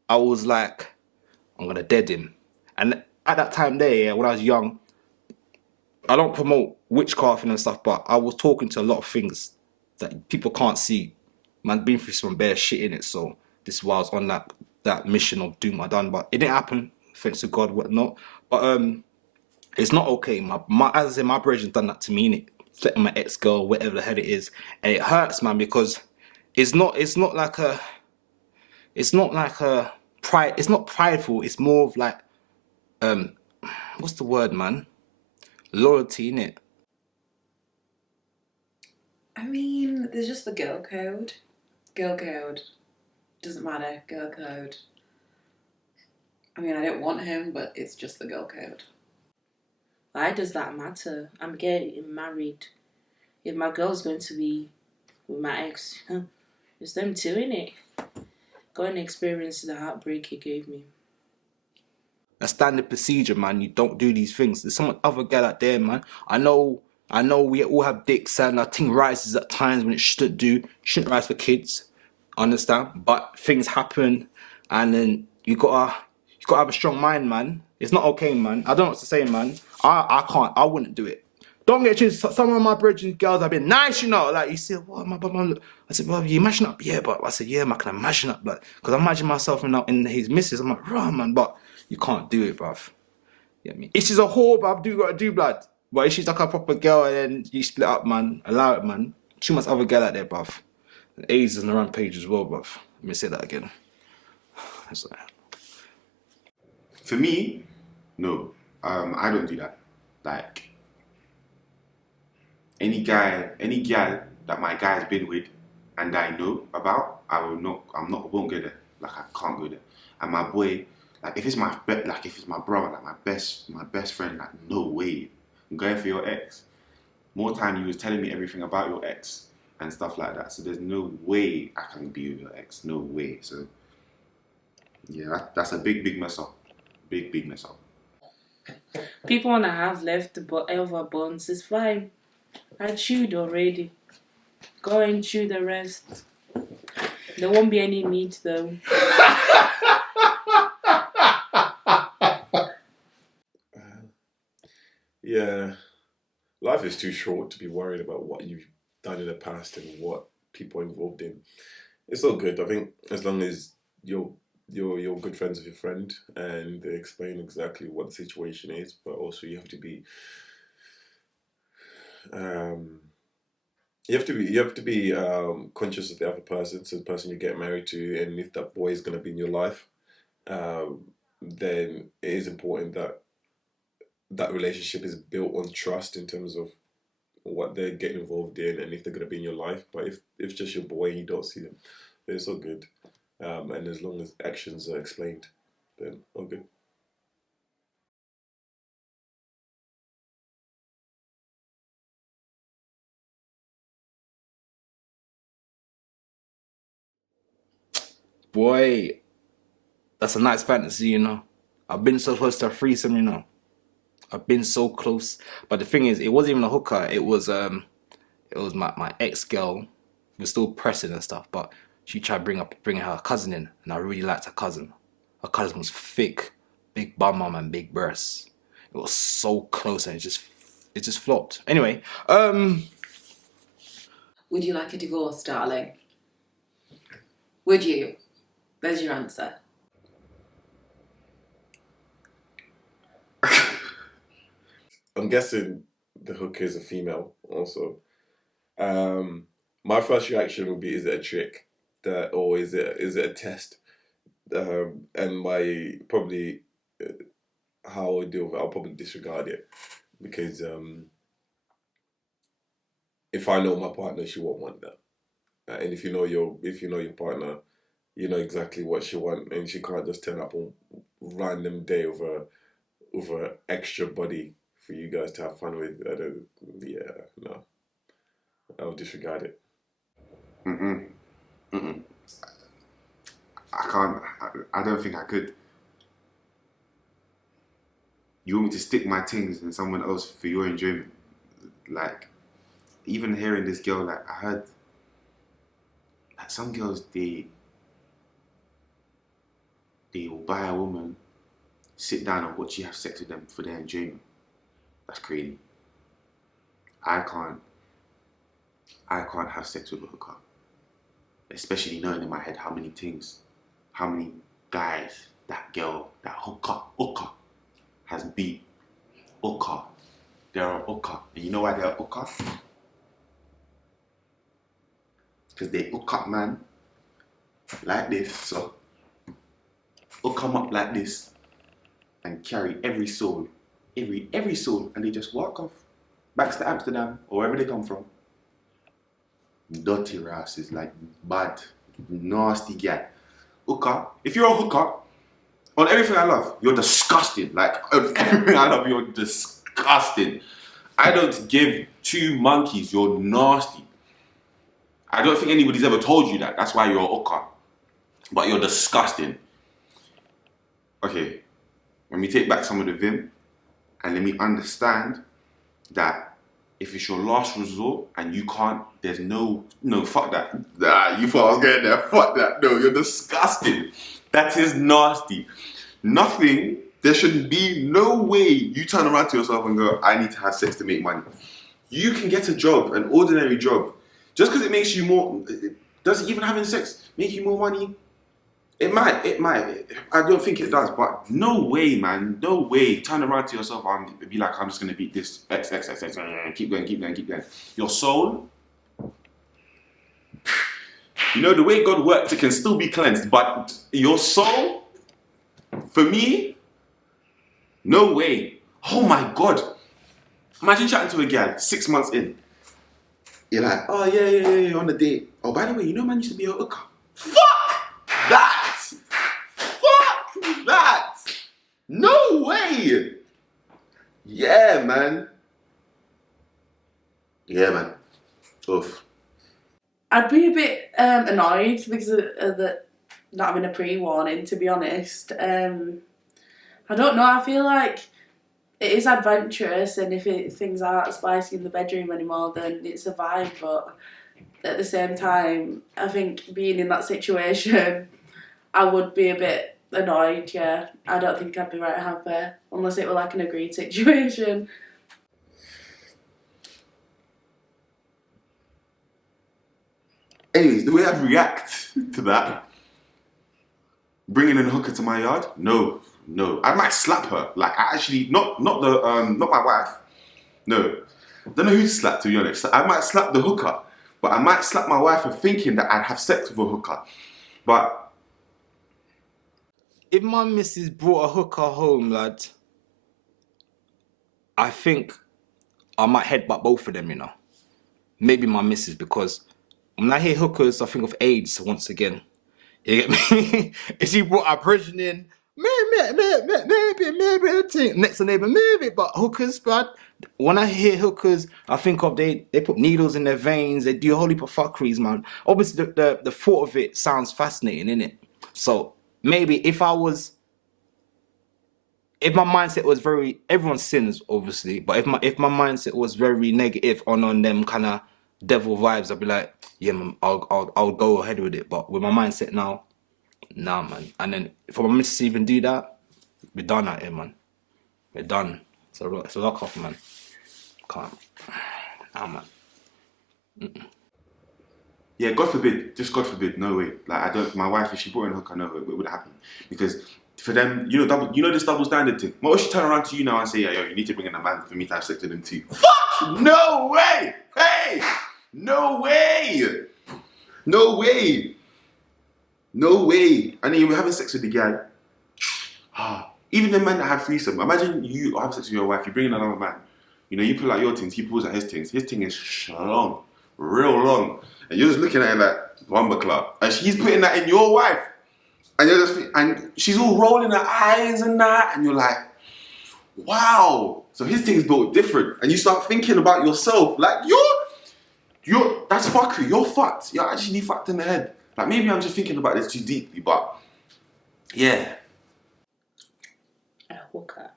I was like, I'm gonna dead him. And at that time there, yeah, when I was young, I don't promote witchcraft and stuff, but I was talking to a lot of things that people can't see. Man, been through some bare shit in it, so this is why I was on that mission of doing my done, but it didn't happen, thanks to God, whatnot. But it's not okay. My as I said, my brother's done that to me, innit? Letting my ex-girl, whatever the hell it is, and it hurts, man, because it's not like a pride. It's not prideful. It's more of like what's the word, man? Loyalty, innit? I mean, there's just the girl code. Girl code. Doesn't matter. Girl code. I mean, I don't want him, but it's just the girl code. Why does that matter? I'm getting married. if my girl's going to be with my ex, it's them two, innit? Go and experience the heartbreak he gave me. A standard procedure, man. You don't do these things. There's some other girl out there, man. I know we all have dicks and our thing rises at times when it shouldn't do. Shouldn't rise for kids. Understand? But things happen and then you gotta have a strong mind, man. It's not okay, man. I don't know what to say, man. I wouldn't do it. Don't get you. Some of my bridging girls have been nice, you know. Like you said, what, my I said, well, you imagine up, yeah, but I said, yeah, man, I can imagine up, but because I imagine myself in his missus, I'm like, right, man, but you can't do it, bruv. You know what I mean? If she's a whore, bruv, do what I do, blood. But if she's like a proper girl and then you split up, man, allow it, man. Too much other girl out there, bruv. And AIDS is on the rampage as well, bruv. Let me say that again. That's like... For me, no. I don't do that. Like, any gal that my guy's been with and I know about, I won't go there. Like, I can't go there. And my boy, like, if it's my brother, like my best friend, like, no way. I'm going for your ex. More time you was telling me everything about your ex and stuff like that. So there's no way I can be with your ex. No way. So yeah, that's a big mess up. Big mess up. People want to have left over bones. It's fine. I chewed already. Go and chew the rest. There won't be any meat though. Yeah, life is too short to be worried about what you've done in the past and what people are involved in. It's all good. I think as long as you're good friends with your friend and they explain exactly what the situation is, but also you have to be conscious of the other person, so the person you get married to, and if that boy is going to be in your life, then it is important that that relationship is built on trust in terms of what they're getting involved in and if they're going to be in your life. But if it's just your boy and you don't see them, then it's all good. And as long as actions are explained, then all good. Boy, that's a nice fantasy, you know. I've been so close to a threesome, you know. I've been so close. But the thing is, it wasn't even a hooker. It was my ex-girl. Was still pressing and stuff, but she tried bringing her cousin in, and I really liked her cousin. Her cousin was thick, big bum mum and big breasts. It was so close and it just flopped. Anyway, Would you like a divorce, darling? Would you? There's your answer. I'm guessing the hooker is a female also. My first reaction would be, is it a trick? Or is it a test? And my probably how I deal with it, I'll probably disregard it, because if I know my partner, she won't want that. And if you know your partner, you know exactly what she wants, and she can't just turn up on random day over extra body for you guys to have fun with. No, I'll disregard it. I can't. I don't think I could. You want me to stick my things in someone else for your enjoyment? Like, even hearing this girl, like, I heard, like, some girls, they will buy a woman, sit down and watch you have sex with them for their enjoyment. That's crazy. I can't have sex with a hooker. Especially knowing in my head how many guys that girl, that hooker has beat. Hooker. They're a hooker. And you know why they're a hooker? Because they hook up, man, like this. So, hook them up like this and carry every soul, every soul, and they just walk off back to Amsterdam or wherever they come from. Dirty rasses, like bad, nasty guy. Hooker, if you're a hooker, on everything I love, you're disgusting. Like, on everything I love, you're disgusting. I don't give two monkeys. You're nasty. I don't think anybody's ever told you that. That's why you're a hooker. But you're disgusting. Okay, let me take back some of the vim and let me understand that if it's your last resort and you can't, there's no, fuck that. Nah, you thought I was getting there. Fuck that. No, you're disgusting. That is nasty. Nothing, there should be no way you turn around to yourself and go, I need to have sex to make money. You can get a job, an ordinary job. Just because it makes you more, does even having sex make you more money? It might. I don't think it does, but no way, man. No way. Turn around to yourself and be like, I'm just going to beat this X, keep going. Your soul, you know, the way God works, it can still be cleansed, but your soul, for me, no way. Oh my God. Imagine chatting to a girl 6 months in. You're like, oh yeah, on a date. Oh, by the way, you know, man used to be a hooker. Fuck that! Fuck that! No way! Yeah, man. Oof. I'd be a bit annoyed because of the not having a pre-warning, to be honest. I don't know, I feel like it is adventurous, and if things aren't spicy in the bedroom anymore, then it's a vibe, but at the same time, I think being in that situation, I would be a bit annoyed, yeah. I don't think I'd be right happy, unless it were like an agreed situation. Anyways, the way I'd react to that, bringing in a hooker to my yard, no. I might slap her. Like, I actually, not my wife. No. Don't know who to slap, to be honest. I might slap the hooker, but I might slap my wife for thinking that I'd have sex with a hooker. But if my missus brought a hooker home, lad, I think I might headbutt both of them, you know. Maybe my missus, because when I hear hookers, I think of AIDS once again. You get me? If she brought a person in, maybe, next door neighbor, maybe, but hookers, but when I hear hookers, I think of they put needles in their veins, they do a whole heap of fuckeries, man. Obviously, the thought of it sounds fascinating, innit? So maybe if my mindset was very, everyone sins obviously, but if my mindset was very negative on them kind of devil vibes, I'd be like, yeah, man, I'll go ahead with it. But with my mindset now, nah, man. And then for my missus to even do that, we're done out here, man. We're done. So it's a lock off, man. Can't. Nah, man. yeah, God forbid, just God forbid, no way. Like, my wife, if she brought in a hooker, no, it would happen. Because for them, you know this double standard thing. What if she turn around to you now and say, yeah, yo, you need to bring in a man for me to have sex with him too? Fuck! No way! Hey! No way! No way! No way! And then you were having sex with the guy. Even the men that have threesome, imagine you have sex with your wife, you bring in another man. You know, you pull out your things, he pulls out his things. His thing is long, real long. And you're just looking at it like, Bomber Club. And she's putting that in your wife. And you're just, and she's all rolling her eyes and that. And you're like, wow. So his thing's built different. And you start thinking about yourself. Like, that's fuckery. You're fucked. You're actually fucked in the head. Like, maybe I'm just thinking about this too deeply, but yeah. A hooker.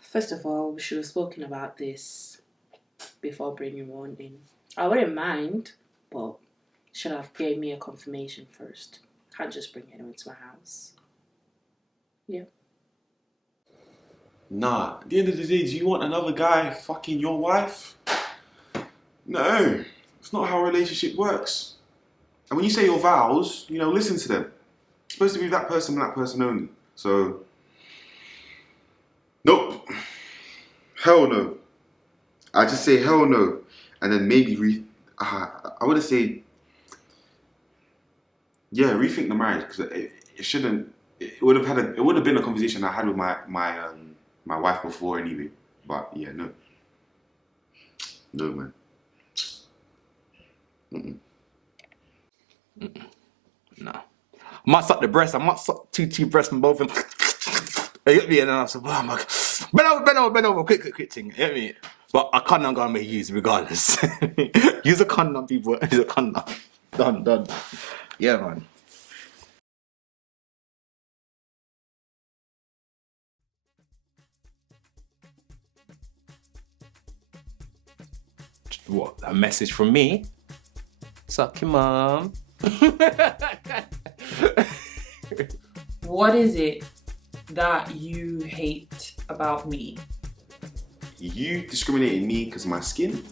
First of all, we should have spoken about this before bringing one in. I wouldn't mind, but should have gave me a confirmation first. Can't just bring anyone to my house. Yeah. Nah, at the end of the day, do you want another guy fucking your wife? No, it's not how a relationship works. And when you say your vows, you know, listen to them. It's supposed to be that person and that person only. So, nope. Hell no. I just say hell no. And then maybe I wouldn't say, yeah, rethink the marriage, because it shouldn't. It would have been a conversation I had with my wife before anyway. But yeah, no, man. No. I might suck the breast. I might suck two breasts from both of them. You get me? And then I'm like, oh my God. bend over, quick thing. Hear me? But a condom gonna be used regardless. Use a condom, people. Use a condom. Done. Yeah, man. What? A message from me? Suck your mom. What is it that you hate about me? You discriminating me because of my skin?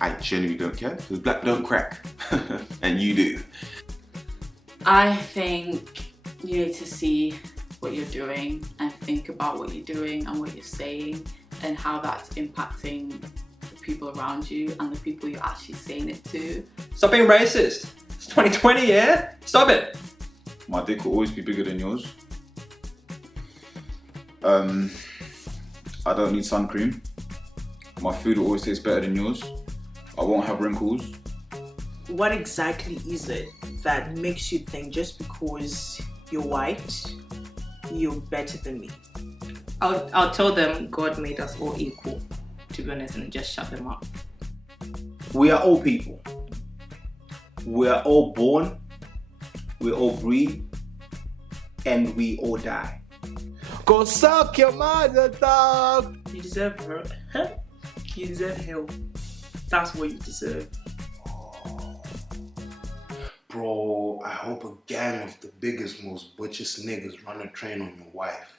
I genuinely don't care, because black don't crack. And you do. I think you need to see what you're doing and think about what you're doing and what you're saying and how that's impacting the people around you and the people you're actually saying it to. Stop being racist. It's 2020, yeah? Stop it. My dick will always be bigger than yours. I don't need sun cream. My food will always taste better than yours. I won't have wrinkles. What exactly is it that makes you think just because you're white, you're better than me? I'll tell them God made us all equal, to be honest, and just shut them up. We are all people. We are all born. We all breathe. And we all die. Go suck your mother, dog. You deserve hurt. Huh? You deserve hell. That's what you deserve. Bro, I hope a gang of the biggest, most butchest niggas run a train on your wife.